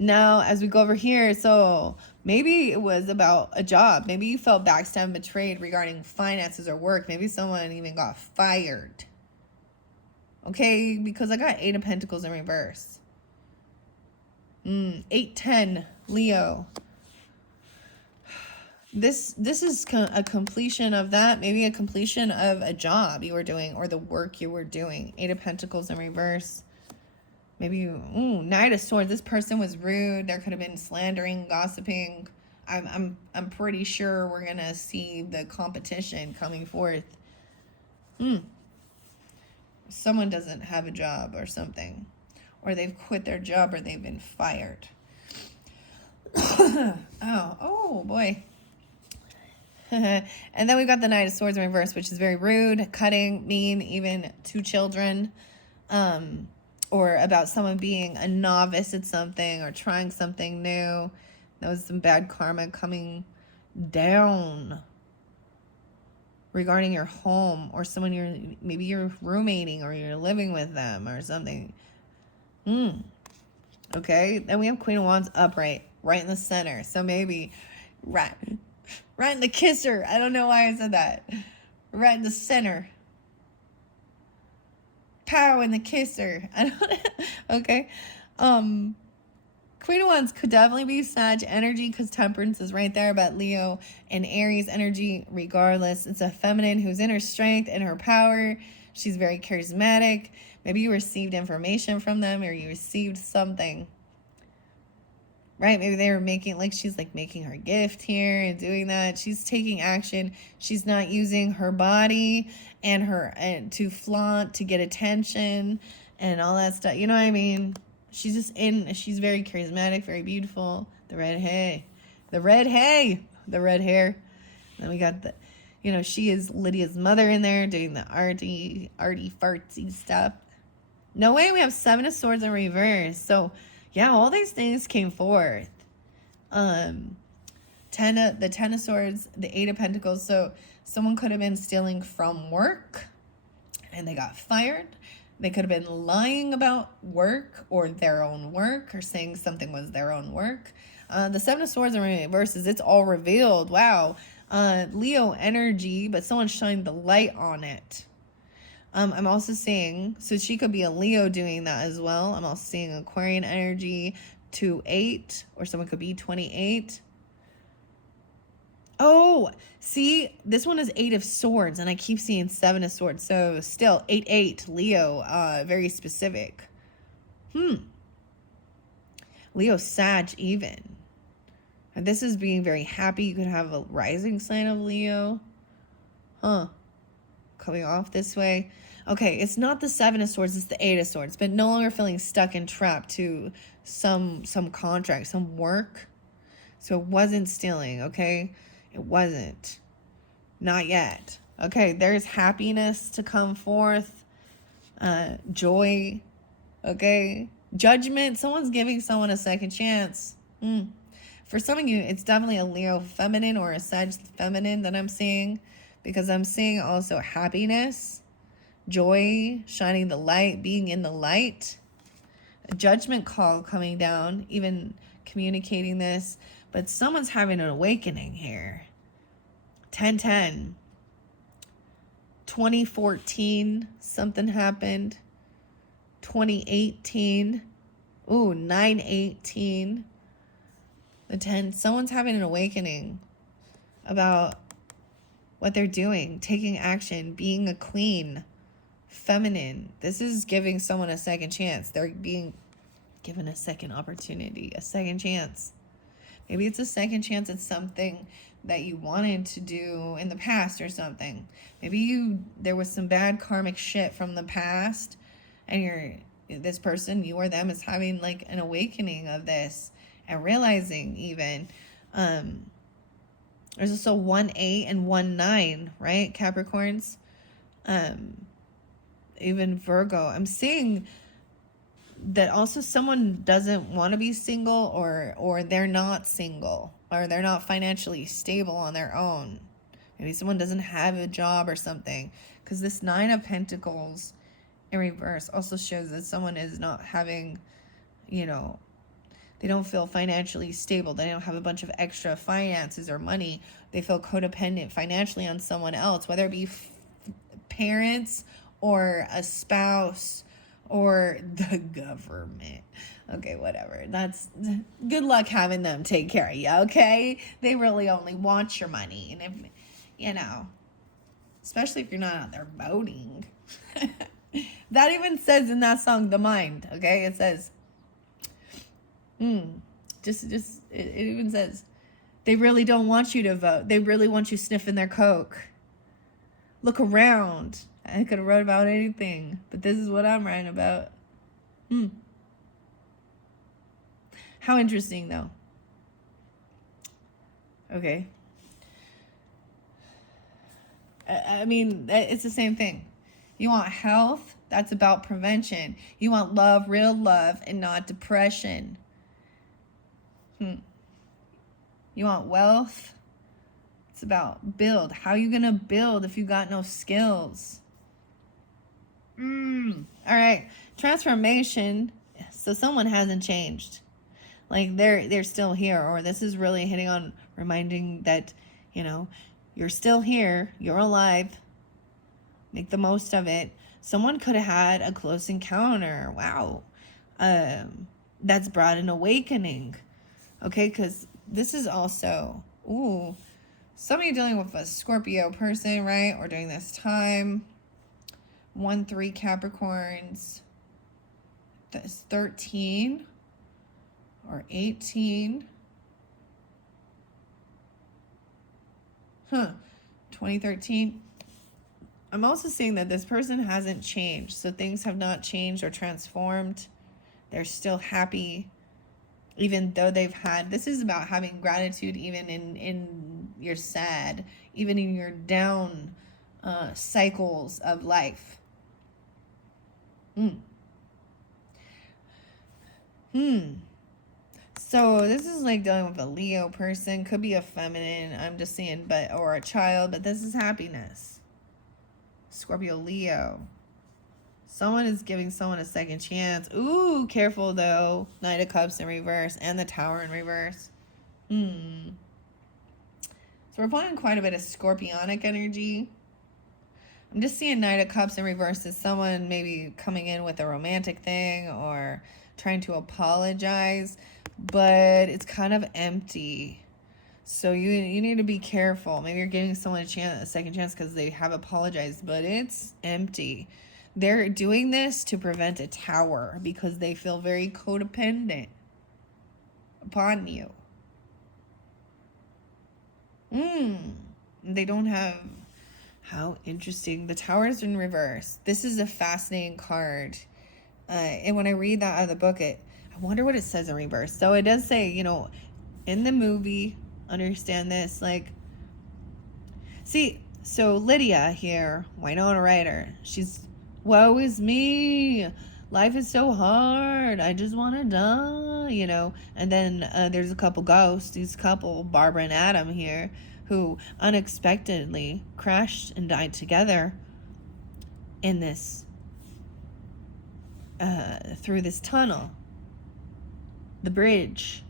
Now, as we go over here, so maybe it was about a job. Maybe you felt backstabbed, betrayed regarding finances or work. Maybe someone even got fired. Okay, because I got 8 of Pentacles in reverse. 8-10, Leo. This is a completion of that. Maybe a completion of a job you were doing or the work you were doing. 8 of Pentacles in reverse. Maybe Knight of Swords. This person was rude. There could have been slandering, gossiping. I'm pretty sure we're gonna see the competition coming forth. Someone doesn't have a job or something, or they've quit their job, or they've been fired. oh boy. And then we got the Knight of Swords in reverse, which is very rude, cutting, mean, even to children. Or about someone being a novice at something or trying something new. That was some bad karma coming down regarding your home or someone maybe you're roommating or you're living with them or something. Okay, then we have Queen of Wands upright, right in the center. So maybe right in the kisser. I don't know why I said that. Right in the center. Pow in the kisser. I don't okay. Queen of Wands could definitely be Sag energy because Temperance is right there, but Leo and Aries energy, regardless. It's a feminine who's in her strength and her power. She's very charismatic. Maybe you received information from them or you received something. Right? Maybe they were she's making her gift here and doing that. She's taking action. She's not using her body and to flaunt, to get attention and all that stuff. You know what I mean? She's just she's very charismatic, very beautiful. The red hair. Then we got she is Lydia's mother in there doing the arty fartsy stuff. No way, we have 7 of Swords in reverse. So yeah, all these things came forth. The 10 of Swords, the 8 of Pentacles. So someone could have been stealing from work and they got fired. They could have been lying about work or their own work or saying something was their own work. The 7 of Swords in reverses, it's all revealed. Wow. Leo energy, but someone shined the light on it. I'm also seeing, so she could be a Leo doing that as well. I'm also seeing Aquarian energy 2-8, or someone could be 28. Oh, see, this one is 8 of Swords, and I keep seeing 7 of Swords. So still 8-8, Leo, very specific. Leo, Sag, even. And this is being very happy. You could have a rising sign of Leo. Coming off this way. Okay, it's not the 7 of Swords, it's the 8 of Swords, but no longer feeling stuck and trapped to some contract, some work. So it wasn't stealing, okay? It wasn't. Not yet. Okay, there's happiness to come forth. Joy. Okay? Judgment. Someone's giving someone a second chance. For some of you, it's definitely a Leo feminine or a Sag feminine that I'm seeing. Because I'm seeing also happiness, joy, shining the light, being in the light. A judgment call coming down, even communicating this. But someone's having an awakening here. 10-10. 2014, something happened. 2018. 9-18. The 10. Someone's having an awakening about what they're doing, taking action, being a queen, feminine. This is giving someone a second chance. They're being given a second opportunity, a second chance. Maybe it's a second chance at something that you wanted to do in the past or something. Maybe there was some bad karmic shit from the past and this person, you or them, is having an awakening of this and realizing even, there's also 1-8 and 1-9, right, Capricorns? even Virgo. I'm seeing that also someone doesn't want to be single, or they're not single, or they're not financially stable on their own. Maybe someone doesn't have a job or something, because this Nine of Pentacles in reverse also shows that someone is not having, you know, they don't feel financially stable. They don't have a bunch of extra finances or money. They feel codependent financially on someone else, whether it be parents or a spouse or the government. Okay, whatever. That's good luck having them take care of you, okay? They really only want your money. And if, you know, especially if you're not out there voting. That even says in that song, The Mind, okay? It says, it even says, they really don't want you to vote. They really want you sniffing their coke. Look around. I could have wrote about anything, but this is what I'm writing about. How interesting, though. Okay. I mean, it's the same thing. You want health? That's about prevention. You want love, real love, and not depression. You want wealth? It's about build. How are you going to build if you got no skills? All right. Transformation. So someone hasn't changed. Like they're still here, or this is really hitting on reminding that, you know, you're still here, you're alive. Make the most of it. Someone could have had a close encounter. Wow. That's brought an awakening. Okay, because this is also, somebody dealing with a Scorpio person, right? Or during this time. 1-3 Capricorns. That's 13 or 18. 2013. I'm also seeing that this person hasn't changed. So things have not changed or transformed. They're still happy. Even though they've had, this is about having gratitude even in your sad, even in your down cycles of life. So this is like dealing with a Leo person. Could be a feminine, I'm just seeing, or a child, but this is happiness. Scorpio, Leo. Someone is giving someone a second chance. Ooh, careful though. Knight of Cups in reverse and the Tower in reverse. So we're pulling quite a bit of scorpionic energy. I'm just seeing Knight of Cups in reverse as someone maybe coming in with a romantic thing or trying to apologize, but it's kind of empty. So you need to be careful. Maybe you're giving someone a second chance because they have apologized, but it's empty. They're doing this to prevent a tower because they feel very codependent upon you. They don't have... How interesting. The Tower's in reverse. This is a fascinating card. And when I read that out of the book, I wonder what it says in reverse. So it does say, you know, in the movie, understand this, like, see, so Lydia here, Winona Ryder, she's, woe is me. Life is so hard. I just want to die, you know. And then there's a couple ghosts, these couple, Barbara and Adam here, who unexpectedly crashed and died together in this, through this tunnel. The bridge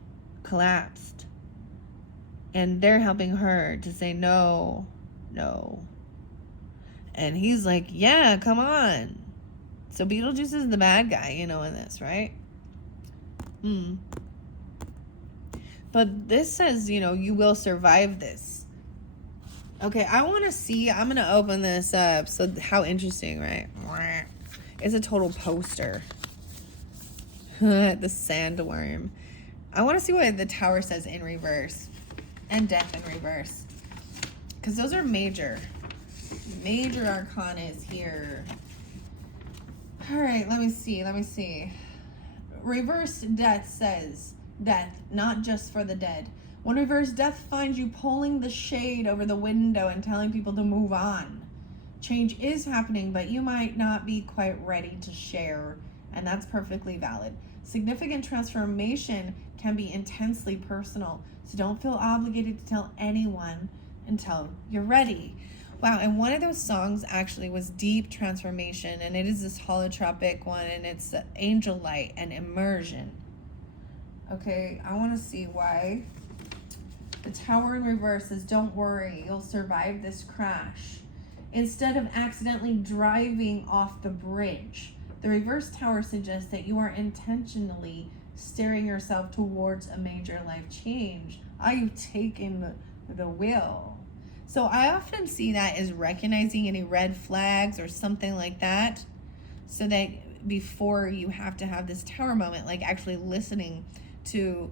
collapsed. And they're helping her to say no. And he's like, yeah, come on. So Beetlejuice is the bad guy, you know, in this, right? But this says, you know, you will survive this. Okay, I want to see. I'm going to open this up. So how interesting, right? It's a total poster. The sandworm. I want to see what the Tower says in reverse. And Death in reverse. Because those are major arcanas here. All right, let me see. Reverse Death says, death, not just for the dead. When reverse death finds you pulling the shade over the window and telling people to move on. Change is happening, but you might not be quite ready to share, and that's perfectly valid. Significant transformation can be intensely personal, so don't feel obligated to tell anyone until you're ready. Wow, and one of those songs actually was Deep Transformation, and it is this holotropic one, and it's Angel Light and Immersion. Okay, I want to see why. The Tower in reverse is, don't worry, you'll survive this crash. Instead of accidentally driving off the bridge, the reverse tower suggests that you are intentionally steering yourself towards a major life change. Are you taking the wheel? So I often see that as recognizing any red flags or something like that, so that before you have to have this tower moment, like actually listening to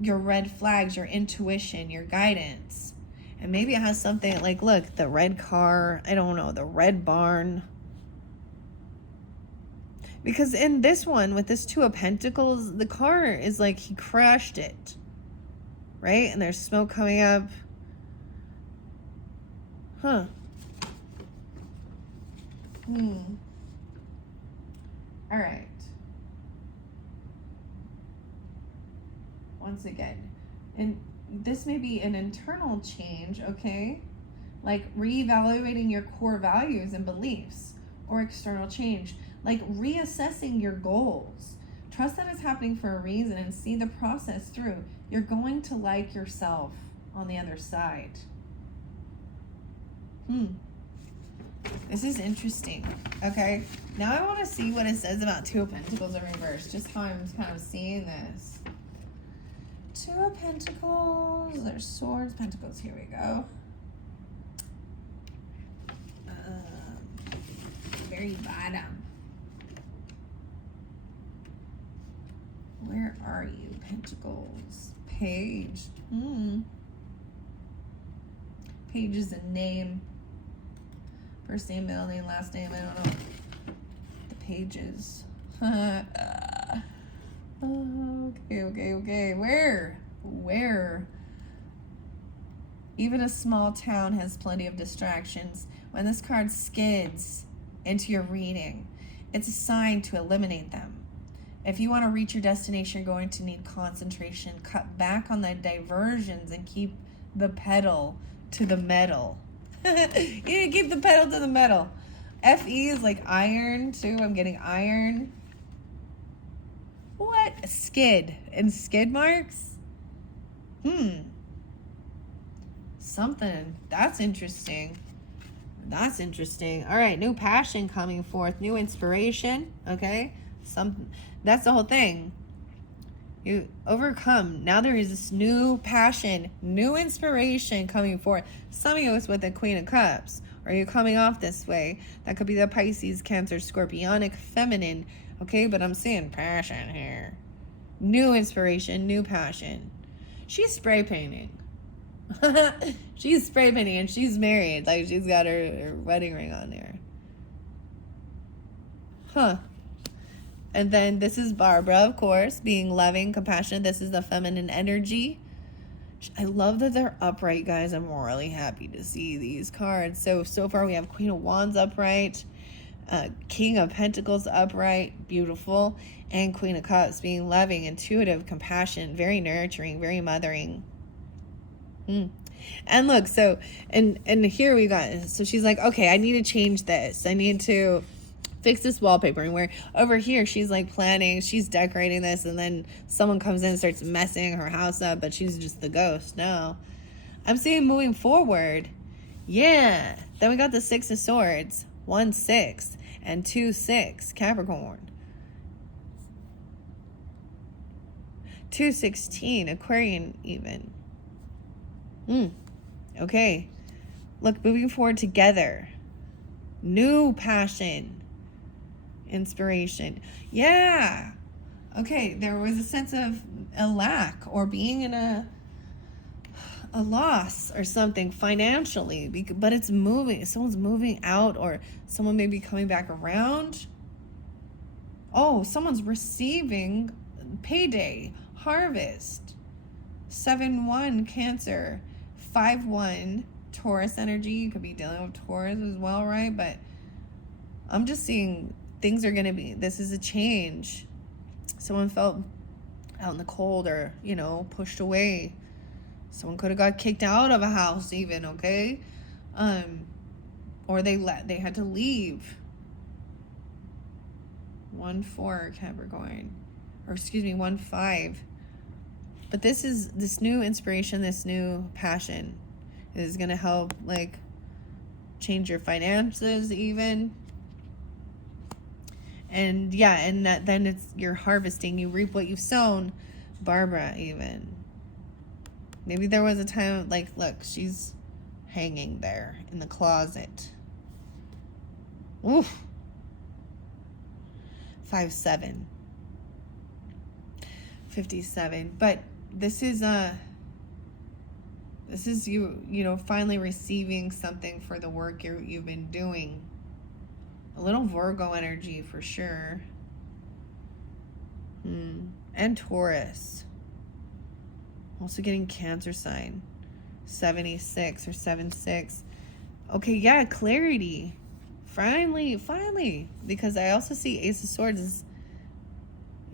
your red flags, your intuition, your guidance. And maybe it has something like, look, the red car, I don't know, the red barn. Because in this one, with this Two of Pentacles, the car is like he crashed it, right? And there's smoke coming up. Huh. All right. Once again, and this may be an internal change, okay? Like reevaluating your core values and beliefs, or external change, like reassessing your goals. Trust that it's happening for a reason and see the process through. You're going to like yourself on the other side. This is interesting. Okay, now I want to see what it says about Two of Pentacles in reverse, just how I'm kind of seeing this. Two of Pentacles, there's Swords, Pentacles, here we go. Very bottom. Where are you, Pentacles? Page. Page is a name. First name, middle name, last name, I don't know. The Pages. Okay. Where? Even a small town has plenty of distractions. When this card skids into your reading, it's a sign to eliminate them. If you want to reach your destination, you're going to need concentration. Cut back on the diversions and keep the pedal to the metal. You need to keep the pedal to the metal. FE is like iron too. I'm getting iron. What? Skid. And skid marks? Something. That's interesting. All right, new passion coming forth. New inspiration. Okay? That's the whole thing. You overcome. Now there is this new passion, new inspiration coming forth. Some of you is with the Queen of Cups. Or you're coming off this way. That could be the Pisces, Cancer, Scorpionic, Feminine. Okay, but I'm seeing passion here. New inspiration, new passion. She's spray painting. She's spray painting and she's married. Like she's got her wedding ring on there. Huh. And then this is Barbara, of course, being loving, compassionate. This is the feminine energy. I love that they're upright, guys. I'm really happy to see these cards. So far we have Queen of Wands upright, King of Pentacles upright, beautiful, and Queen of Cups being loving, intuitive, compassionate, very nurturing, very mothering. And look, so, and here we got, so she's like, okay, I need to change this. I need to fix this wallpaper. And where over here, she's like planning, she's decorating this, and then someone comes in and starts messing her house up, but she's just the ghost. No, I'm seeing moving forward. Yeah. Then we got the Six of Swords, 1, 6, and 2, 6, Capricorn. 2, 16, Aquarian even. Okay. Look, moving forward together. New passion. Inspiration. Yeah. Okay, there was a sense of a lack or being in a loss or something financially, but it's moving. Someone's moving out, or someone may be coming back around. Oh, someone's receiving payday, harvest. 7-1 Cancer, 5-1 Taurus energy. You could be dealing with Taurus as well, right? But I'm just seeing things are going to be, this is a change. Someone felt out in the cold or, you know, pushed away. Someone could have got kicked out of a house even, okay? Or they had to leave. 1-4 Capricorn. Or excuse me, 1-5. But this new inspiration, this new passion is going to help, like, change your finances even. And yeah, and then it's, you're harvesting. You reap what you've sown. Barbara even. Maybe there was a time, like, look, she's hanging there in the closet. Oof. 5-7. 57. But this is you know, finally receiving something for the work you've been doing. A little Virgo energy for sure. And Taurus. Also getting Cancer sign. 76 or 7-6. Okay, yeah, clarity. Finally. Because I also see Ace of Swords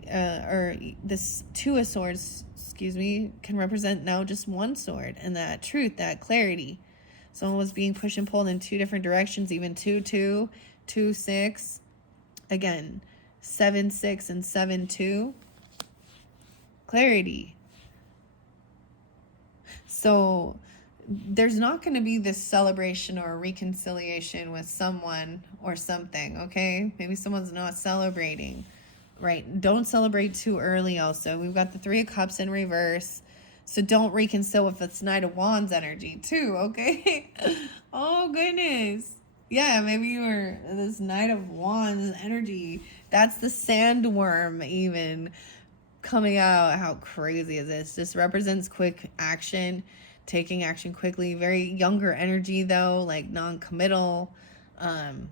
as, or this Two of Swords, excuse me, can represent now just one sword. And that truth, that clarity. Someone was being pushed and pulled in two different directions, even 2-2. 2-6, again 7-6 and 7-2. Clarity. So there's not going to be this celebration or reconciliation with someone or something, okay? Maybe someone's not celebrating, right? Don't celebrate too early also. We've got the 3 of Cups in reverse. So don't reconcile with this Knight of Wands energy too, okay? Oh, goodness. Yeah, maybe you were this Knight of Wands energy. That's the sandworm even coming out. How crazy is this? This represents quick action, taking action quickly. Very younger energy though, like non-committal. I'm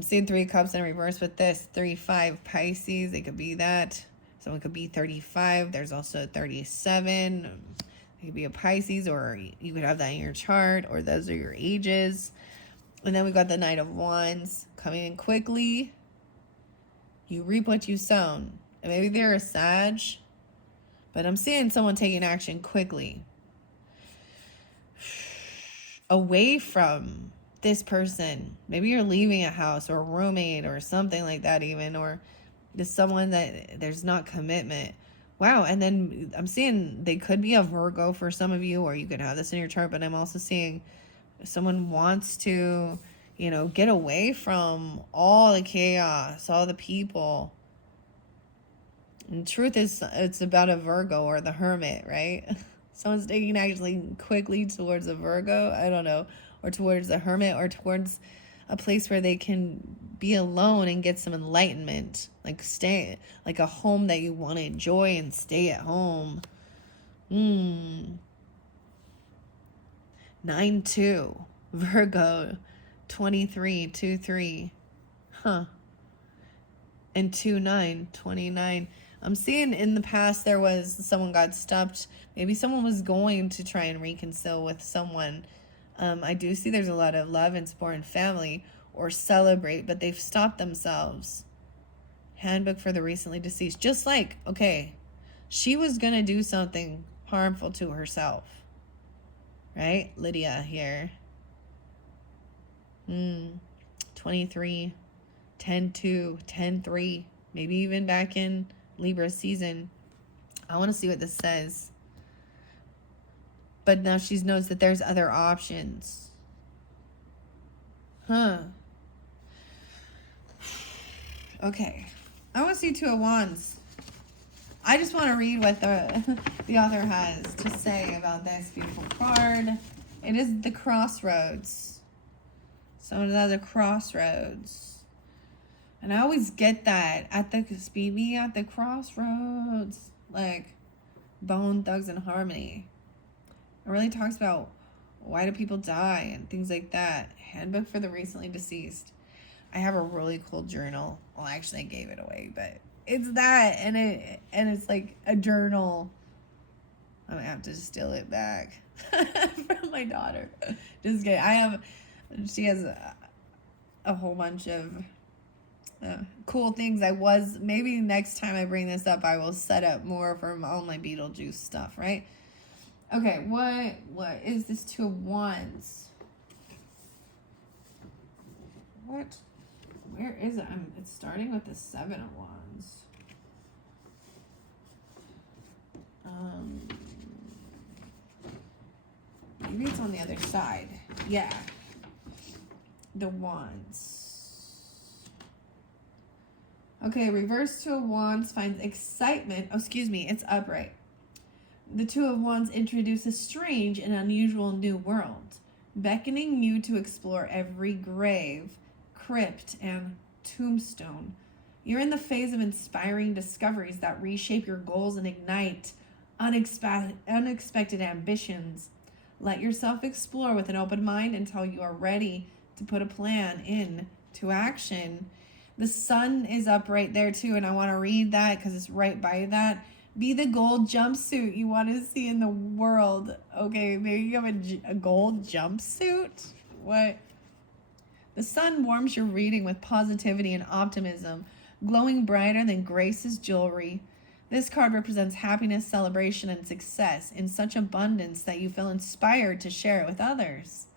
seeing 3 cups in reverse with this. 3-5 Pisces. It could be that. Someone could be 35. There's also 37. It could be a Pisces, or you could have that in your chart, or those are your ages. And then we got the Knight of Wands coming in quickly. You reap what you sown. And maybe they're a Sag, but I'm seeing someone taking action quickly. Away from this person. Maybe you're leaving a house or a roommate or something like that even, or just someone that there's not commitment. Wow. And then I'm seeing they could be a Virgo for some of you, or you could have this in your chart, but I'm also seeing someone wants to, you know, get away from all the chaos, all the people. And truth is, it's about a Virgo or the Hermit, right? Someone's taking actually quickly towards a Virgo, I don't know, or towards a Hermit, or towards a place where they can be alone and get some enlightenment, like stay, like a home that you want to enjoy and stay at home. 9-2 Virgo, 23, 2-3, and 2-9, 29. I'm seeing in the past there was someone got stopped. Maybe someone was going to try and reconcile with someone. I do see there's a lot of love and support and family, or celebrate, but they've stopped themselves. Handbook for the recently deceased. Just like, okay, she was going to do something harmful to herself. Right? Lydia here. 23, 10-2, 10-3. Maybe even back in Libra season. I want to see what this says. But now she knows that there's other options. Okay. I want to see 2 of Wands. I just want to read what the author has to say about this beautiful card. It is the crossroads. So it has a crossroads. And I always get that meet me at the crossroads. Like Bone Thugs and Harmony. It really talks about why do people die and things like that. Handbook for the recently deceased. I have a really cool journal. Well, actually I gave it away, but it's and it's like a journal. I'm gonna have to steal it back. from my daughter. Just kidding. She has a whole bunch of cool things. Maybe next time I bring this up, I will set up more for all my Beetlejuice stuff, right? Okay, what is this Two of Wands? What? Where is it? It's starting with the Seven of Wands. Maybe it's on the other side. Yeah. The Wands. Okay, reverse Two of Wands finds excitement. Oh, excuse me, it's upright. The Two of Wands introduce a strange and unusual new world, beckoning you to explore every grave, crypt, and tombstone. You're in the phase of inspiring discoveries that reshape your goals and ignite unexpected ambitions. Let yourself explore with an open mind until you are ready to put a plan into action. The sun is up right there too, and I want to read that because it's right by that. Be the gold jumpsuit you want to see in the world. Okay, maybe you have a gold jumpsuit? What? The sun warms your reading with positivity and optimism, glowing brighter than Grace's jewelry. This card represents happiness, celebration, and success in such abundance that you feel inspired to share it with others.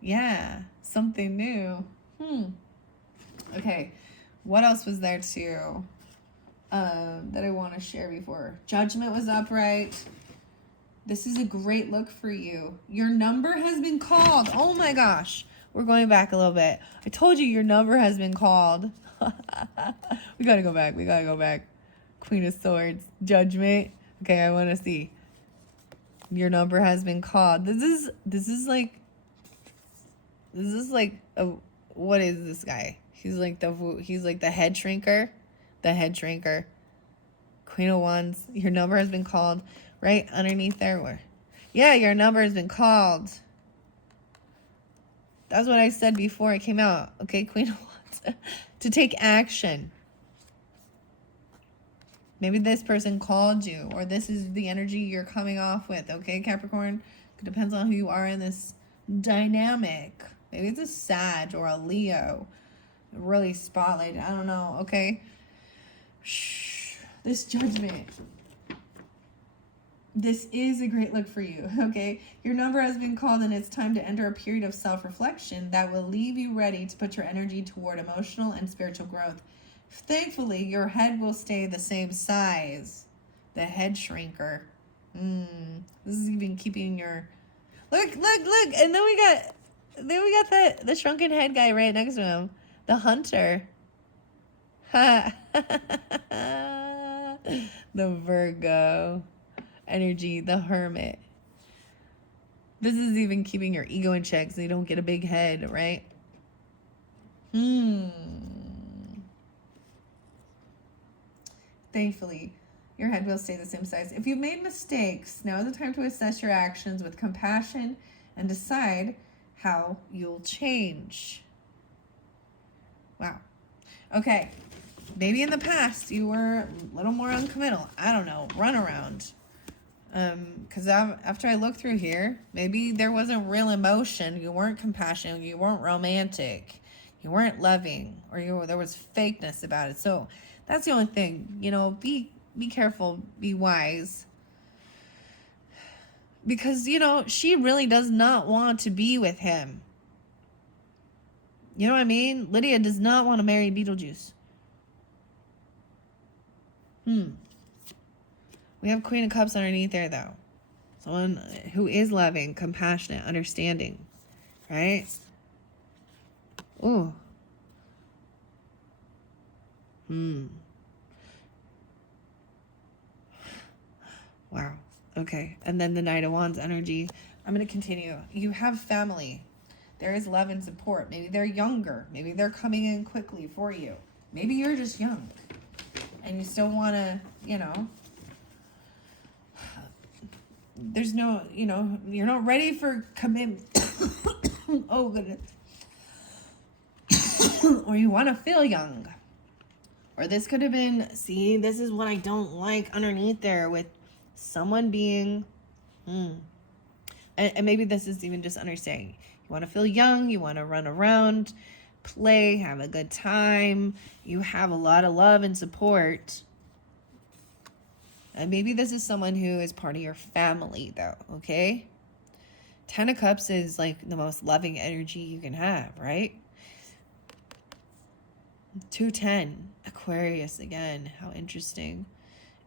Yeah, something new. Okay, what else was there too that I want to share before? Judgment was upright. This is a great look for you. Your number has been called. Oh my gosh. We're going back a little bit. I told you your number has been called. We gotta go back. Queen of Swords. Judgment. Okay, I want to see. Your number has been called. This is like what is this guy? He's like the head shrinker. The head shrinker. Queen of Wands. Your number has been called. Right underneath there. Yeah, your number has been called. That's what I said before it came out. Okay, Queen of Wands. To take action. Maybe this person called you, or this is the energy you're coming off with. Okay, Capricorn? It depends on who you are in this dynamic. Maybe it's a Sag or a Leo. Really spotlighted. I don't know. Okay. Shh. This Judgment. This is a great look for you, okay? Your number has been called, and it's time to enter a period of self-reflection that will leave you ready to put your energy toward emotional and spiritual growth. Thankfully, your head will stay the same size. The head shrinker. This is even keeping your... Look! And then we got the shrunken head guy right next to him. The hunter. The Virgo energy, the hermit. This is even keeping your ego in check so you don't get a big head, right? Thankfully, your head will stay the same size. If you've made mistakes, now is the time to assess your actions with compassion and decide how you'll change. Wow. Okay. Maybe in the past you were a little more uncommittal. I don't know. Run around. Because after I look through here, maybe there wasn't real emotion. You weren't compassionate. You weren't romantic. You weren't loving. Or there was fakeness about it. So that's the only thing. Be careful. Be wise. Because, she really does not want to be with him. You know what I mean? Lydia does not want to marry Beetlejuice. We have Queen of Cups underneath there, though. Someone who is loving, compassionate, understanding. Right? Ooh. Wow. Okay. And then the Knight of Wands energy. I'm going to continue. You have family. There is love and support. Maybe they're younger. Maybe they're coming in quickly for you. Maybe you're just young. And you still want to, there's no, you're not ready for commitment. Oh, goodness. Or you want to feel young. Or this could have been, see, this is what I don't like underneath there with someone being, And maybe this is even just understanding. You want to feel young, you want to run around, play, have a good time. You have a lot of love and support. And maybe this is someone who is part of your family, though, okay? 10 of Cups is like the most loving energy you can have, right? 210, Aquarius again. How interesting.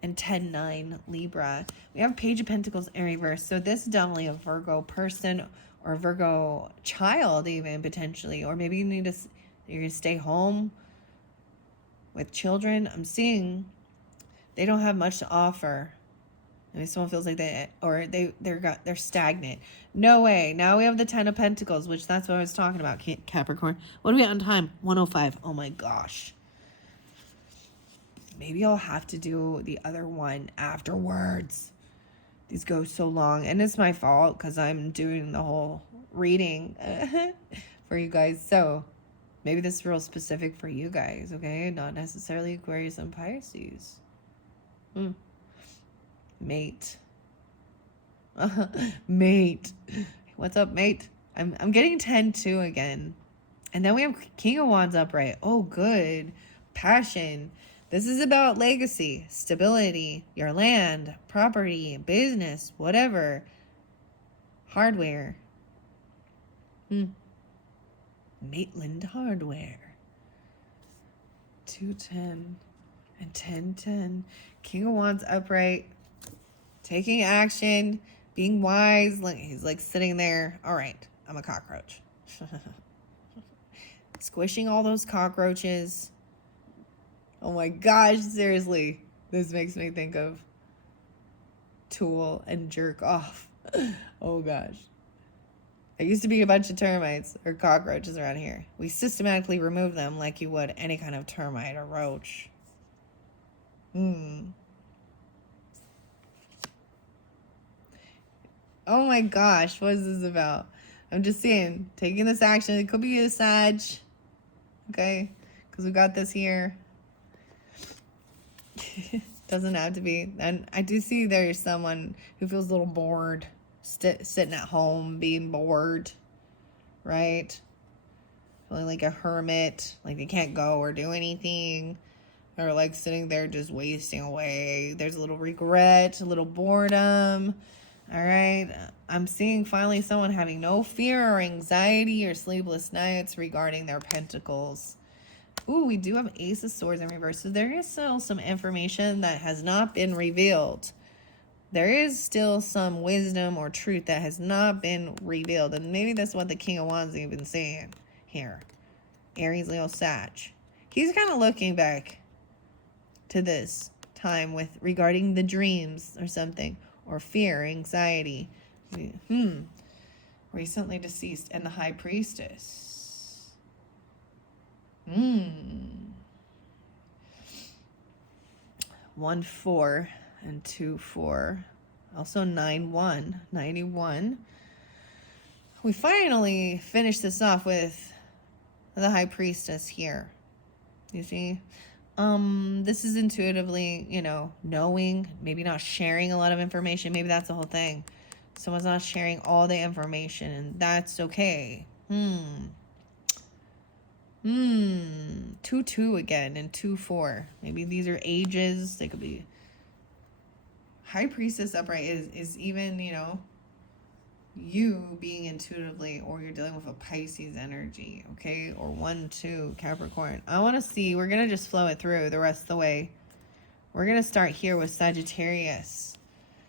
And 10-9, Libra. We have Page of Pentacles in reverse. So this is definitely a Virgo person or a Virgo child even potentially. Or maybe you're going to stay home with children. I'm seeing they don't have much to offer. Maybe someone feels like they're stagnant. No way. Now we have the 10 of Pentacles, which that's what I was talking about, Capricorn. What are we at on time? 1:05. Oh my gosh. Maybe I'll have to do the other one afterwards. These go so long. And it's my fault because I'm doing the whole reading for you guys. So maybe this is real specific for you guys, okay? Not necessarily Aquarius and Pisces. Mate. Mate. What's up, mate? I'm getting 10-2 again. And then we have King of Wands upright. Oh, good. Passion. This is about legacy, stability, your land, property, business, whatever. Hardware. Maitland Hardware. 210 and 10-10. King of Wands upright. Taking action, being wise. Like he's like sitting there. All right, I'm a cockroach. Squishing all those cockroaches. Oh my gosh, seriously. This makes me think of Tool and Jerk Off. Oh gosh. There used to be a bunch of termites or cockroaches around here. We systematically remove them like you would any kind of termite or roach. Oh my gosh, what is this about? I'm just saying, taking this action. It could be a Sag. Okay? Because we got this here. Doesn't have to be. And I do see there's someone who feels a little bored. Sitting at home, being bored. Right? Feeling like a hermit. Like they can't go or do anything. Or like sitting there just wasting away. There's a little regret, a little boredom. All right. I'm seeing finally someone having no fear or anxiety or sleepless nights regarding their pentacles. Ooh, we do have Ace of Swords in reverse. So there is still some information that has not been revealed. There is still some wisdom or truth that has not been revealed. And maybe that's what the King of Wands even saying here. Aries, Leo, Sag. He's kind of looking back to this time with regarding the dreams or something. Or fear, anxiety. Recently deceased. And the High Priestess. 1-4 and 2-4. Also 9-1. 91. We finally finished this off with the High Priestess here. You see? This is intuitively, knowing, maybe not sharing a lot of information. Maybe that's the whole thing. Someone's not sharing all the information, and that's okay. 2-2 again, and 2-4. Maybe these are ages. They could be. High Priestess upright is even, you being intuitively, or you're dealing with a Pisces energy, okay? Or 1-2 Capricorn. I want to see, we're going to just flow it through the rest of the way. We're going to start here with Sagittarius,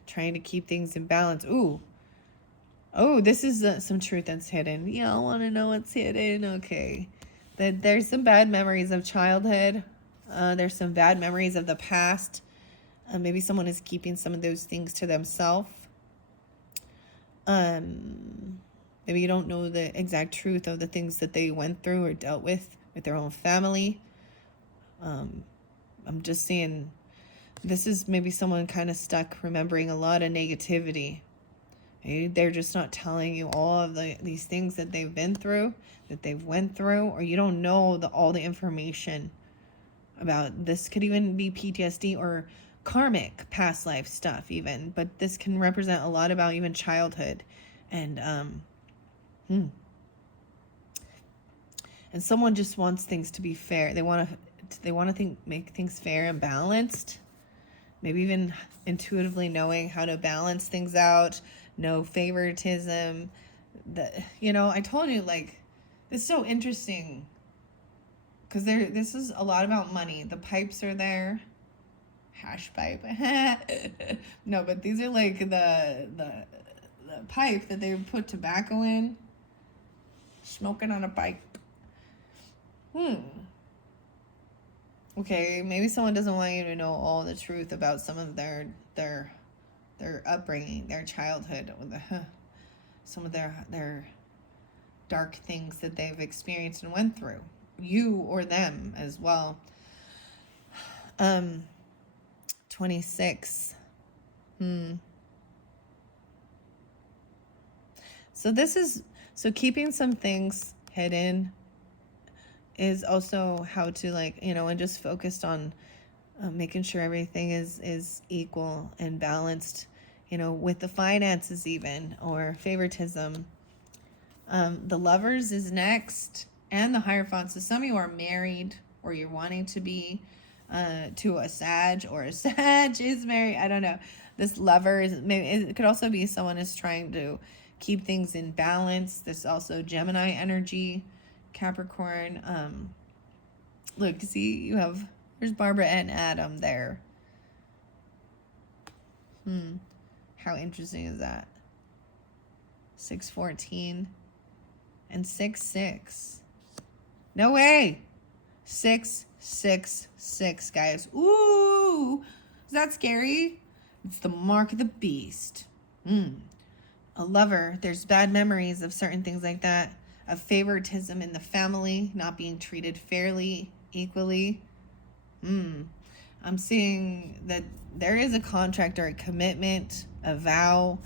trying to keep things in balance. Ooh. Oh, this is some truth that's hidden. Y'all want to know what's hidden? Okay. There's some bad memories of childhood. There's some bad memories of the past. Maybe someone is keeping some of those things to themselves. Maybe you don't know the exact truth of the things that they went through or dealt with their own family. I'm just seeing this is maybe someone kind of stuck remembering a lot of negativity. Maybe they're just not telling you all of these things that they've been through, that they've went through, or you don't know all the information about this. Could even be PTSD or karmic past life stuff even, but this can represent a lot about even childhood. And and someone just wants things to be fair. They want to make things fair and balanced. Maybe even intuitively knowing how to balance things out, no favoritism. I told you, like, it's so interesting because this is a lot about money. The pipes are there. Hash pipe. No, but these are like the pipe that they would put tobacco in. Smoking on a pipe. Okay, maybe someone doesn't want you to know all the truth about some of their upbringing, their childhood, some of their dark things that they've experienced and went through. You or them as well. 26. So keeping some things hidden is also how to, like, and just focused on making sure everything is equal and balanced, with the finances even, or favoritism. The Lovers is next, and the Hierophant. So some of you are married, or you're wanting to be to a Sag, or a Sag is married. I don't know. This Lover is, maybe it could also be someone is trying to keep things in balance. This also Gemini energy, Capricorn. Look, see, there's Barbara and Adam there. How interesting is that? 614 and 66. No way. 666, guys. Ooh, is that scary? It's the mark of the beast. A Lover, there's bad memories of certain things like that, of favoritism in the family, not being treated fairly, equally. I'm seeing that there is a contract or a commitment, a vow.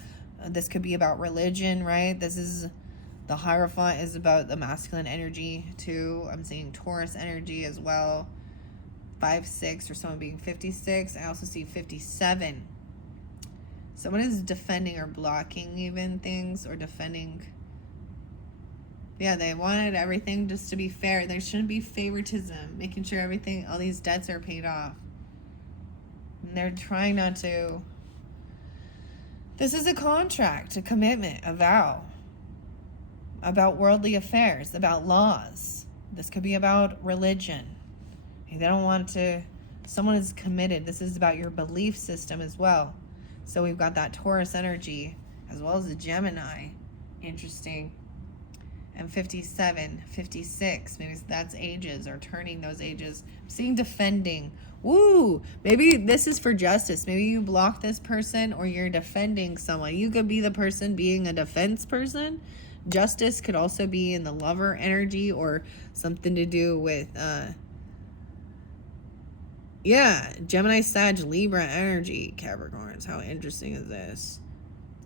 This could be about religion, right? The Hierophant is about the masculine energy too. I'm seeing Taurus energy as well. 5-6, or someone being 56. I also see 57. Someone is defending or blocking even things, or defending. Yeah, they wanted everything just to be fair. There shouldn't be favoritism, making sure all these debts are paid off. And they're trying not to. This is a contract, a commitment, a vow. About worldly affairs, about laws. This could be about religion. They don't want to. Someone is committed. This is about your belief system as well. So we've got that Taurus energy as well as the Gemini. Interesting. And 57, 56. Maybe that's ages, or turning those ages. I'm seeing defending. Woo! Maybe this is for justice. Maybe you block this person, or you're defending someone. You could be the person being a defense person. Justice could also be in the Lover energy, or something to do with Gemini, Sag, Libra energy, Capricorns. How interesting is this?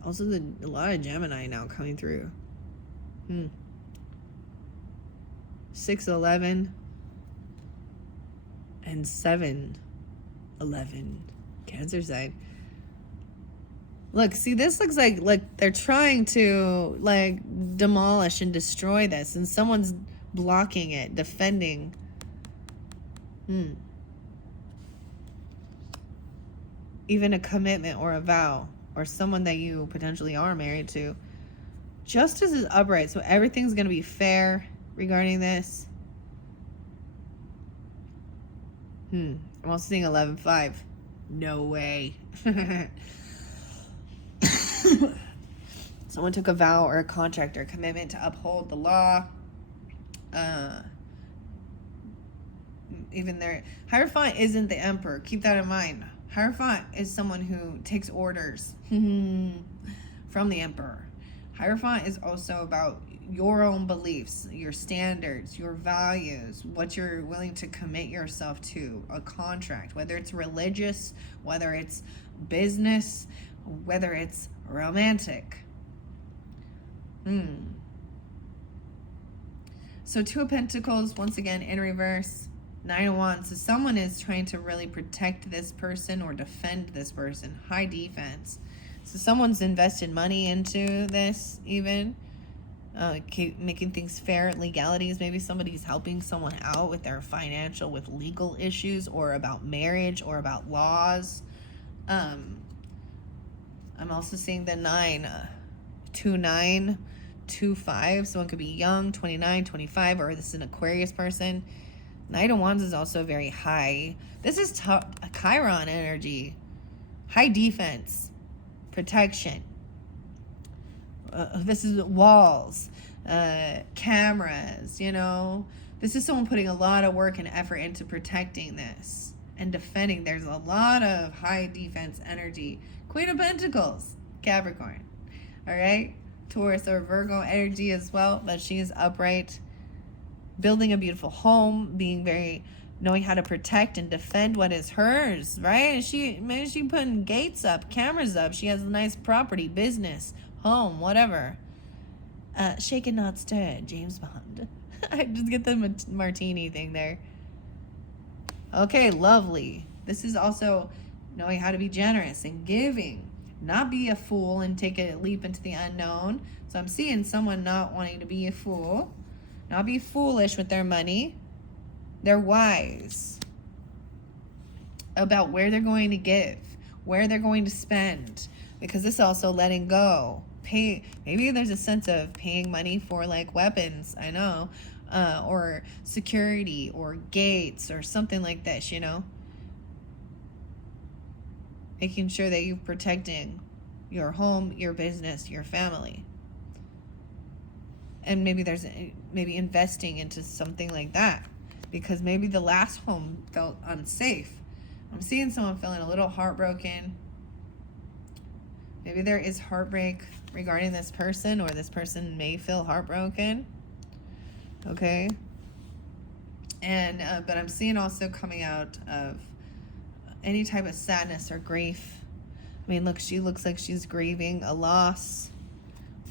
Also, a lot of Gemini now coming through. 6-11 and 7-11, Cancer side. Look, see, this looks like they're trying to, like, demolish and destroy this, and someone's blocking it, defending. Even a commitment or a vow, or someone that you potentially are married to. Justice is upright, so everything's going to be fair regarding this. I'm also seeing 11-5. No way. Someone took a vow or a contract or a commitment to uphold the law. Even their Hierophant isn't the emperor. Keep that in mind. Hierophant is someone who takes orders from the emperor. Hierophant is also about your own beliefs, your standards, your values, what you're willing to commit yourself to, a contract, whether it's religious, whether it's business, whether it's romantic. So 2 of Pentacles, once again, in reverse. 9 of Wands. So someone is trying to really protect this person or defend this person. High defense. So someone's invested money into this, even making things fair, legalities. Maybe somebody's helping someone out with their financial, with legal issues, or about marriage, or about laws. I'm also seeing the 2925. Someone could be young, 29, 25, or this is an Aquarius person. Knight of Wands is also very high. This is Chiron energy. High defense, protection. This is walls, cameras, you know. This is someone putting a lot of work and effort into protecting this and defending. There's a lot of high defense energy. Queen of Pentacles, Capricorn. All right? Taurus or Virgo energy as well, but she is upright, building a beautiful home, knowing how to protect and defend what is hers, right? She putting gates up, cameras up. She has a nice property, business, home, whatever. Shaken not stirred, James Bond. I just get the martini thing there. Okay, lovely. This is also knowing how to be generous and giving. Not be a fool and take a leap into the unknown. So I'm seeing someone not wanting to be a fool. Not be foolish with their money. They're wise about where they're going to give, where they're going to spend, because this is also letting go. Maybe there's a sense of paying money for like weapons, I know, or security or gates or something like this, you know. Making sure that you're protecting your home, your business, your family. And maybe investing into something like that, because maybe the last home felt unsafe. I'm seeing someone feeling a little heartbroken. Maybe there is heartbreak regarding this person, or this person may feel heartbroken. Okay. And but I'm seeing also coming out of any type of sadness or grief. I mean, look, she looks like she's grieving a loss.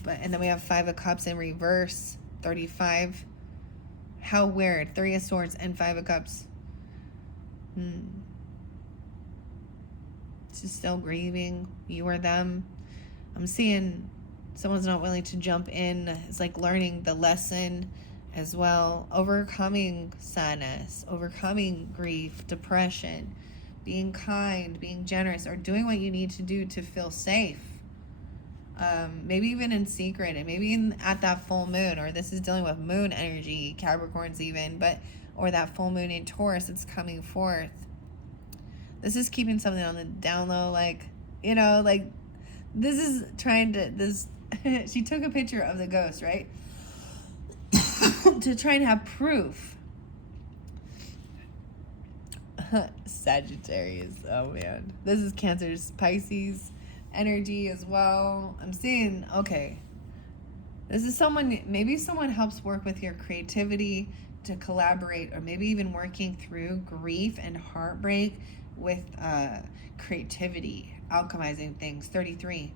And then we have 5 of Cups in reverse, 35. How weird. 3 of Swords and 5 of Cups. She's still grieving. You or them. I'm seeing someone's not willing to jump in. It's like learning the lesson as well. Overcoming sadness, overcoming grief, depression, being kind, being generous, or doing what you need to do to feel safe. Maybe even in secret, and maybe at that full moon, or this is dealing with moon energy, Capricorns even, or that full moon in Taurus, it's coming forth. This is keeping something on the down low, like, you know, like, this is she took a picture of the ghost, right? To try and have proof. Sagittarius, oh man. This is Cancer's Pisces energy as well. I'm seeing, okay, this is maybe someone helps work with your creativity to collaborate, or maybe even working through grief and heartbreak with creativity, alchemizing things. 33,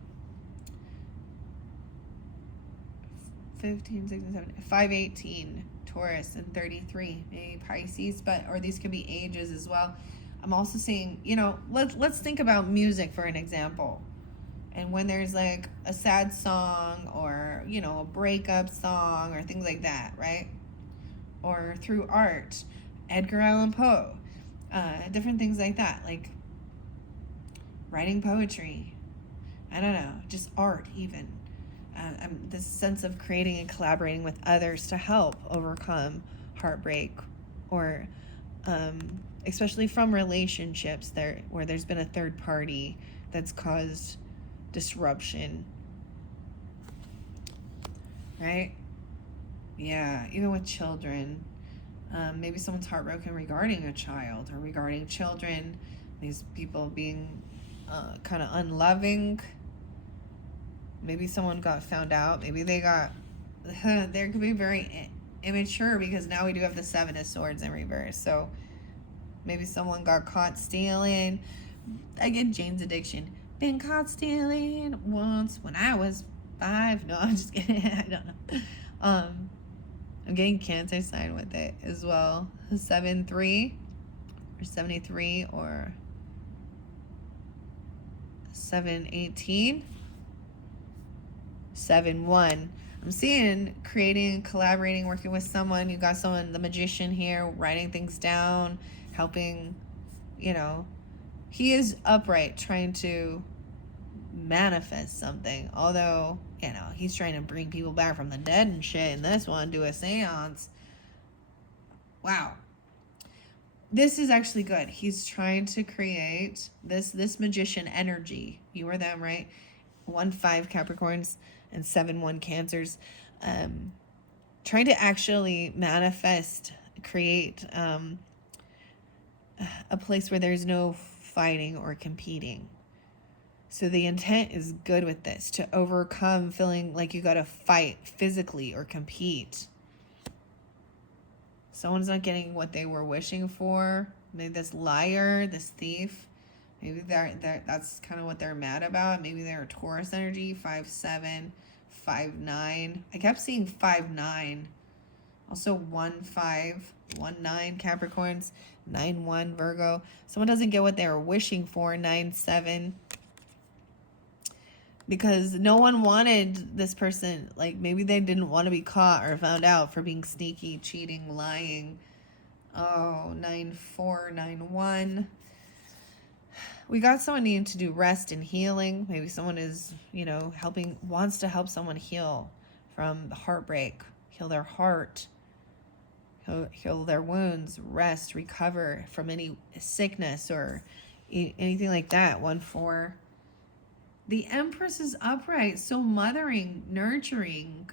15, 16, 17, 518 Taurus, and 33 maybe Pisces, or these could be ages as well. I'm also seeing, you know, let's think about music for an example. And when there's like a sad song, or, you know, a breakup song, or things like that, right? Or through art, Edgar Allan Poe, different things like that, like writing poetry, I don't know, just art even. This sense of creating and collaborating with others to help overcome heartbreak, or especially from relationships where there's been a third party that's caused disruption, right? Yeah, even with children. Maybe someone's heartbroken regarding a child, or regarding children, these people being kind of unloving. Maybe someone got found out. Maybe they could be very immature, because now we do have the 7 of Swords in reverse. So maybe someone got caught stealing. I get Jane's addiction. Been caught stealing once when I was 5. No, I'm just kidding. I don't know. I'm getting Cancer sign with it as well. 7-3 or 73, or 718, 7-1. I'm seeing creating, collaborating, working with someone. You got someone, the magician here, writing things down, helping, you know. He is upright, trying to manifest something. Although, you know, he's trying to bring people back from the dead and shit. And this one, do a seance. Wow. This is actually good. He's trying to create this magician energy. You are them, right? 1-5 Capricorns and 7-1 Cancers. Trying to actually manifest, create a place where there's no fighting or competing. So the intent is good with this, to overcome feeling like you got to fight physically or compete. Someone's not getting what they were wishing for. Maybe this liar, this thief, maybe that's kind of what they're mad about. Maybe they're a Taurus energy, 5-7, 5-9. I kept seeing 5-9. Also 1-5, 1-9 Capricorns, 9-1 Virgo. Someone doesn't get what they were wishing for, 9-7. Because no one wanted this person. Like, maybe they didn't want to be caught or found out for being sneaky, cheating, lying. Oh, 9-4, 9-1. We got someone needing to do rest and healing. Maybe someone is, you know, wants to help someone heal from the heartbreak, heal their heart, heal their wounds, rest, recover from any sickness or anything like that. 1-4. The Empress is upright, so mothering, nurturing,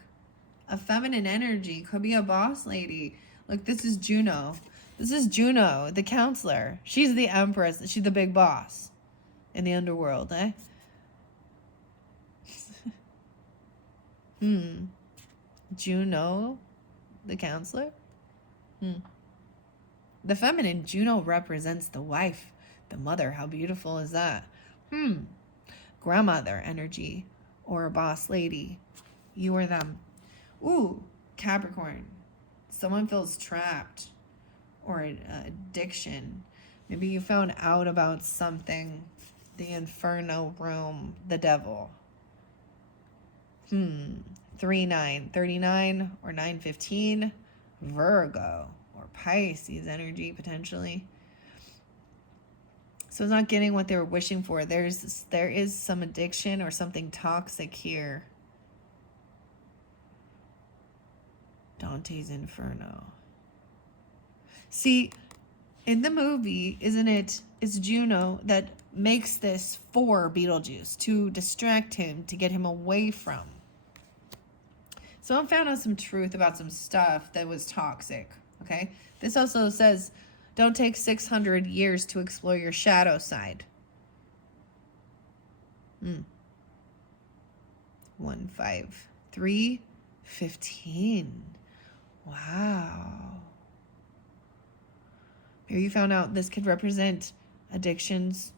a feminine energy. Could be a boss lady. Look, this is Juno. This is Juno, the counselor. She's the Empress. She's the big boss in the underworld, eh? Juno, the counselor? The feminine, Juno represents the wife, the mother. How beautiful is that? Grandmother energy or a boss lady. You or them. Ooh, Capricorn. Someone feels trapped or an addiction. Maybe you found out about something. The inferno room, the devil. 3-9, 39 or 9-15. Virgo or Pisces energy potentially. So it's not getting what they were wishing for. There is some addiction or something toxic here. Dante's Inferno. See, in the movie, it's Juno that makes this for Beetlejuice to distract him, to get him away from. Someone found out some truth about some stuff that was toxic, okay? This also says, don't take 600 years to explore your shadow side. 1-5, 3-15. Wow. Here you found out this could represent addictions,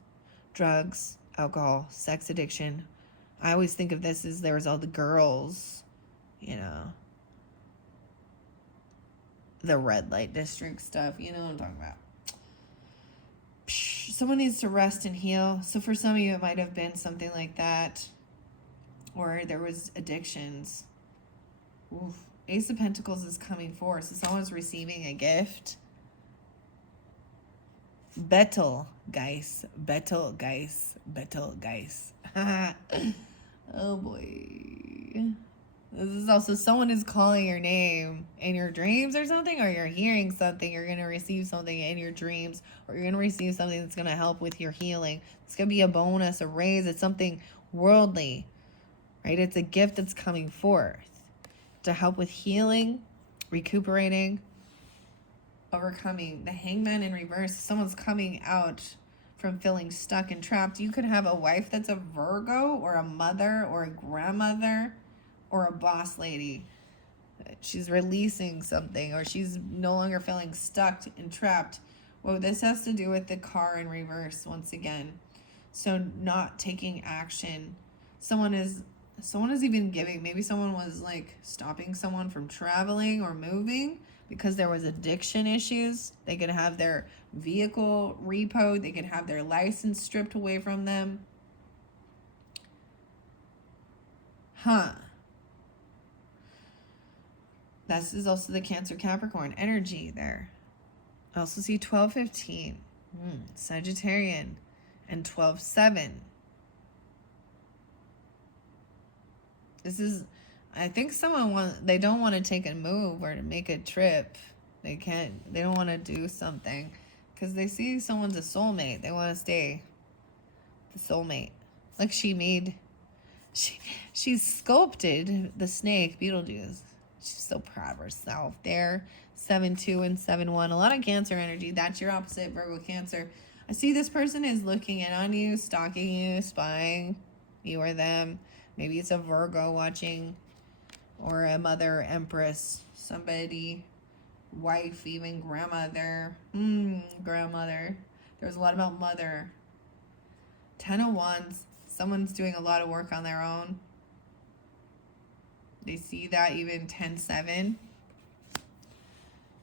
drugs, alcohol, sex addiction. I always think of this as there was all the girls, you know, the red light district stuff. You know what I'm talking about. Someone needs to rest and heal. So for some of you, it might have been something like that. Or there was addictions. Oof. Ace of Pentacles is coming forward. So someone's receiving a gift. Betelgeuse. Oh boy. This is also someone is calling your name in your dreams or something, or you're hearing something. You're going to receive something in your dreams, or you're going to receive something that's going to help with your healing. It's going to be a bonus, a raise. It's something worldly, right? It's a gift that's coming forth to help with healing, recuperating, overcoming. The Hangman in reverse. Someone's coming out from feeling stuck and trapped. You could have a wife that's a Virgo, or a mother, or a grandmother, or a boss lady. She's releasing something, or she's no longer feeling stuck and trapped. Well, this has to do with the car in reverse once again. So not taking action. Someone is even giving. Maybe someone was like stopping someone from traveling or moving because there was addiction issues. They could have their vehicle repoed. They could have their license stripped away from them. Huh. This is also the Cancer Capricorn energy there. I also see 12-15. Sagittarian. And 12-7. This is, I think they don't want to take a move or to make a trip. They don't want to do something because they see someone's a soulmate. They want to stay the soulmate. Like she sculpted the snake, Beetlejuice. She's so proud of herself there. 7-2 and 7-1. A lot of Cancer energy. That's your opposite, Virgo, Cancer. I see this person is looking in on you, stalking you, spying you or them. Maybe it's a Virgo watching, or a mother, empress, somebody, wife, even grandmother. Grandmother. There's a lot about mother. 10 of Wands. Someone's doing a lot of work on their own. They see that even 10-7.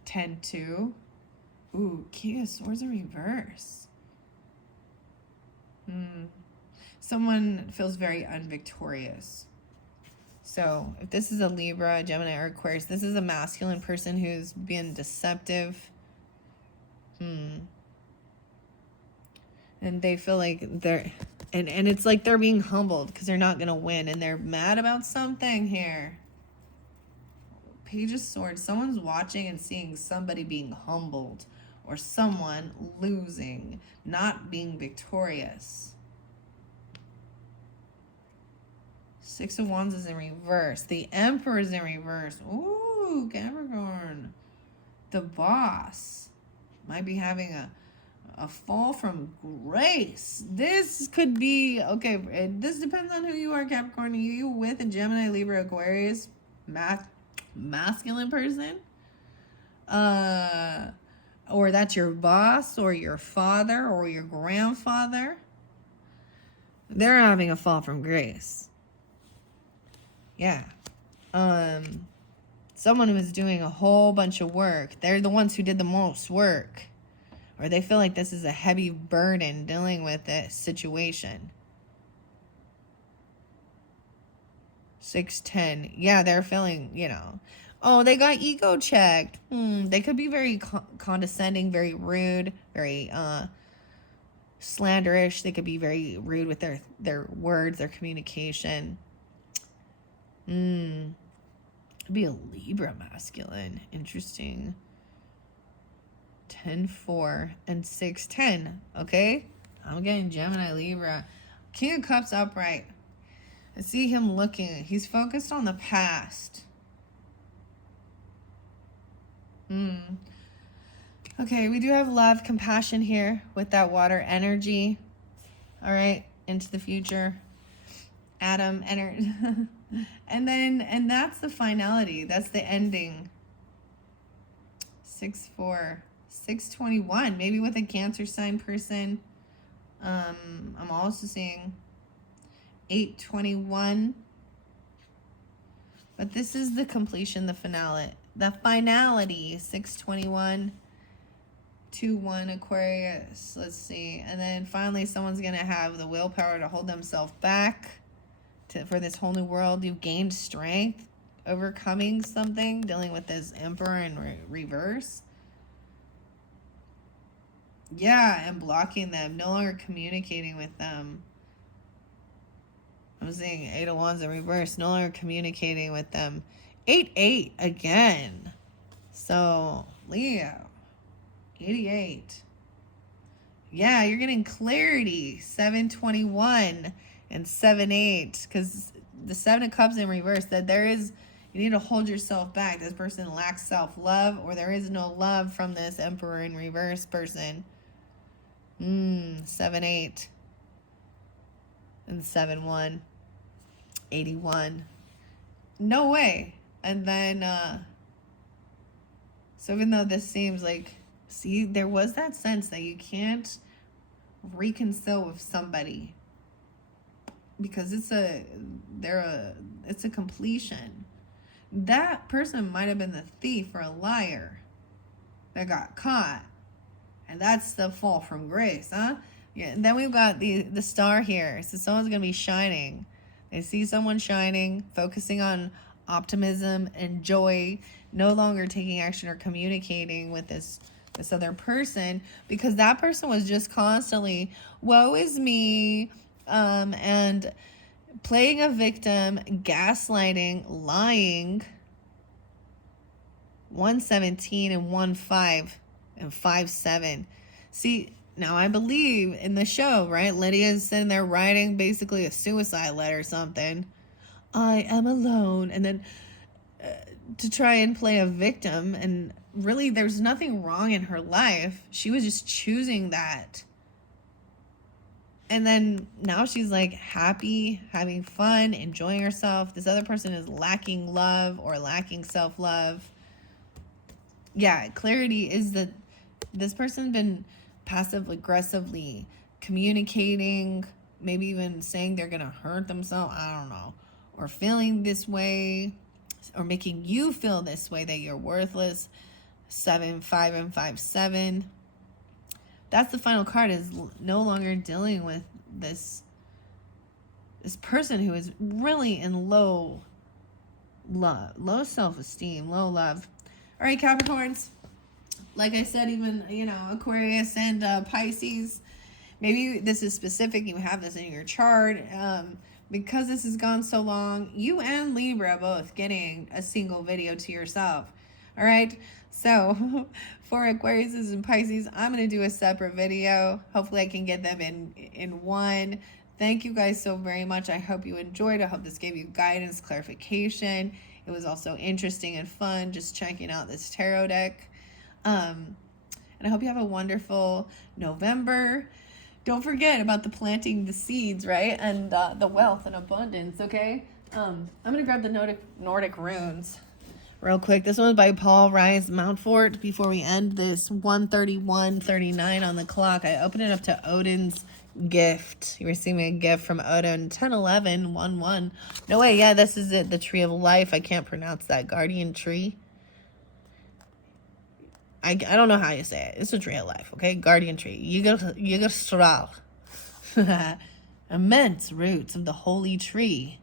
10-2. Ooh, King of Swords in reverse. Someone feels very unvictorious. So if this is a Libra, Gemini, or Aquarius, this is a masculine person who's being deceptive. And they feel like they're, and it's like they're being humbled because they're not going to win. And they're mad about something here. Page of Swords. Someone's watching and seeing somebody being humbled. Or someone losing, not being victorious. 6 of Wands is in reverse. The Emperor is in reverse. Ooh, Capricorn. The Boss might be having a fall from grace. This could be, okay, this depends on who you are, Capricorn. Are you with a Gemini, Libra, Aquarius, masculine person? Or that's your boss or your father or your grandfather. They're having a fall from grace. Yeah. Someone who is doing a whole bunch of work. They're the ones who did the most work. Or they feel like this is a heavy burden dealing with this situation. 6-10. Yeah, they're feeling, oh, they got ego checked. They could be very condescending, very rude, very slanderish. They could be very rude with their words, their communication. It'd be a Libra masculine. Interesting. 10-4 and 6-10. Okay? I'm getting Gemini, Libra. King of Cups upright. I see him looking. He's focused on the past. Okay, we do have love, compassion here with that water energy. All right, into the future. Adam energy. and that's the finality. That's the ending. 6-4. 6-21. Maybe with a Cancer sign person. I'm also seeing 8-21. But this is the completion, the finale. The finality, 6-21, 2-1 Aquarius. Let's see. And then finally, someone's going to have the willpower to hold themselves back for this whole new world. You've gained strength, overcoming something, dealing with this Emperor in reverse. Yeah, and blocking them, no longer communicating with them. I'm seeing 8 of Wands in reverse, no longer communicating with them. 8-8 again. So, Leo, 88. Yeah, you're getting clarity. 7-21 and 7-8. Because the 7 of Cups in reverse, that you need to hold yourself back. This person lacks self-love, or there is no love from this Emperor in reverse person. 7-8 and 7-1. 81. No way. And then, so even though this seems like, see, there was that sense that you can't reconcile with somebody because it's a completion. That person might have been the thief or a liar that got caught. And that's the fall from grace, huh? Yeah. And then we've got the star here. So someone's going to be shining. I see someone shining, focusing on optimism and joy, no longer taking action or communicating with this other person, because that person was just constantly, woe is me, and playing a victim, gaslighting, lying. 117 and 1-5 and 5-7. See, now I believe in the show, right? Lydia's sitting there writing basically a suicide letter or something. I am alone. And then to try and play a victim. And really, there's nothing wrong in her life. She was just choosing that. And then now she's like happy, having fun, enjoying herself. This other person is lacking love or lacking self-love. Yeah, clarity is that this person's been passive aggressively communicating, maybe even saying they're gonna hurt themselves, I don't know, or feeling this way, or making you feel this way, that you're worthless. 7-5 and 5-7. That's the final card, is no longer dealing with this person who is really in low self-esteem, low love. All right, Capricorns, like I said, even, Aquarius and Pisces, maybe this is specific, you have this in your chart, because this has gone so long, you and Libra both getting a single video to yourself. All right, so for Aquarius and Pisces, I'm going to do a separate video. Hopefully I can get them in one. Thank you guys so very much. I hope you enjoyed. I hope this gave you guidance, clarification. It was also interesting and fun just checking out this tarot deck. And I hope you have a wonderful November. Don't forget about the planting the seeds, right? And the wealth and abundance, okay? I'm going to grab the Nordic runes real quick. This one is by Paul Rice Mountfort. Before we end this, 1:31:39 on the clock, I opened it up to Odin's gift. You're receiving a gift from Odin. 10-11-11. No way. Yeah, this is it. The tree of life. I can't pronounce that. Guardian tree. I don't know how you say it. It's a tree of life. Okay, guardian tree. Yggdrasil. Immense roots of the holy tree.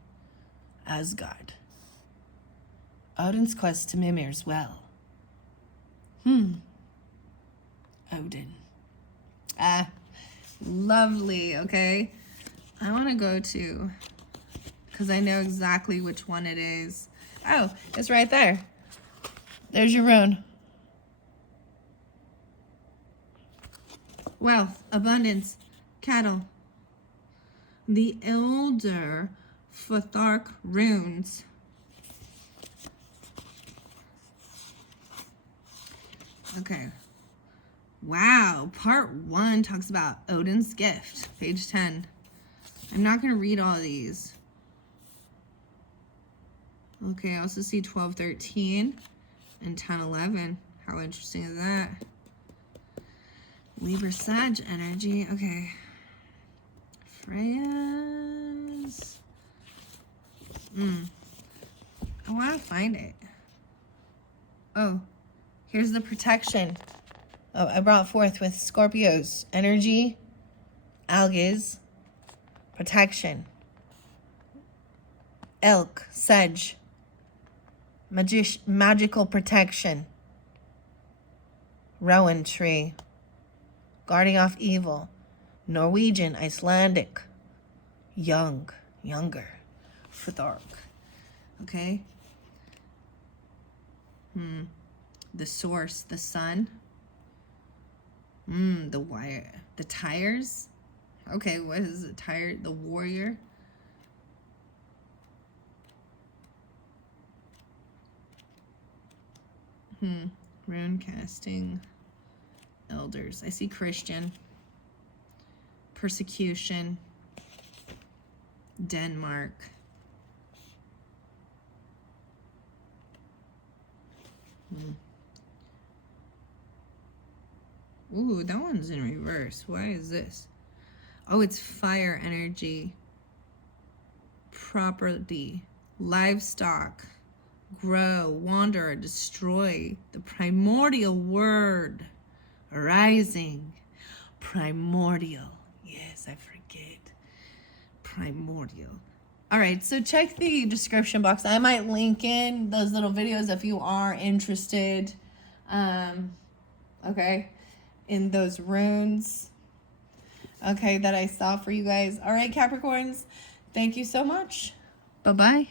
Asgard. Odin's quest to Mimir's well. Odin. Lovely, okay? I want to go to, because I know exactly which one it is. Oh, it's right there. There's your rune. Wealth, abundance, cattle. The elder Futhark runes. Okay. Wow. Part 1 talks about Odin's gift. Page 10. I'm not going to read all of these. Okay, I also see 12-13 and 10-11. How interesting is that? Libra Sag energy. Okay. Freya's. I want to find it. Oh, here's the protection. Oh, I brought forth with Scorpio's energy, algaes, protection, elk, sedge, magical protection, rowan tree, guarding off evil, Norwegian, Icelandic, younger, Futhark. Okay? The source, the sun. The wire, the tires. Okay, what is the tire? The warrior. Rune casting. Elders. I see Christian. Persecution. Denmark. Ooh, that one's in reverse. Why is this? Oh, it's fire energy. Property. Livestock. Grow, wander, destroy. The primordial word. Arising. Primordial. Yes, I forget. Primordial. All right, so check the description box. I might link in those little videos if you are interested. Okay, in those runes. Okay, that I saw for you guys. All right, Capricorns, thank you so much. Bye-bye.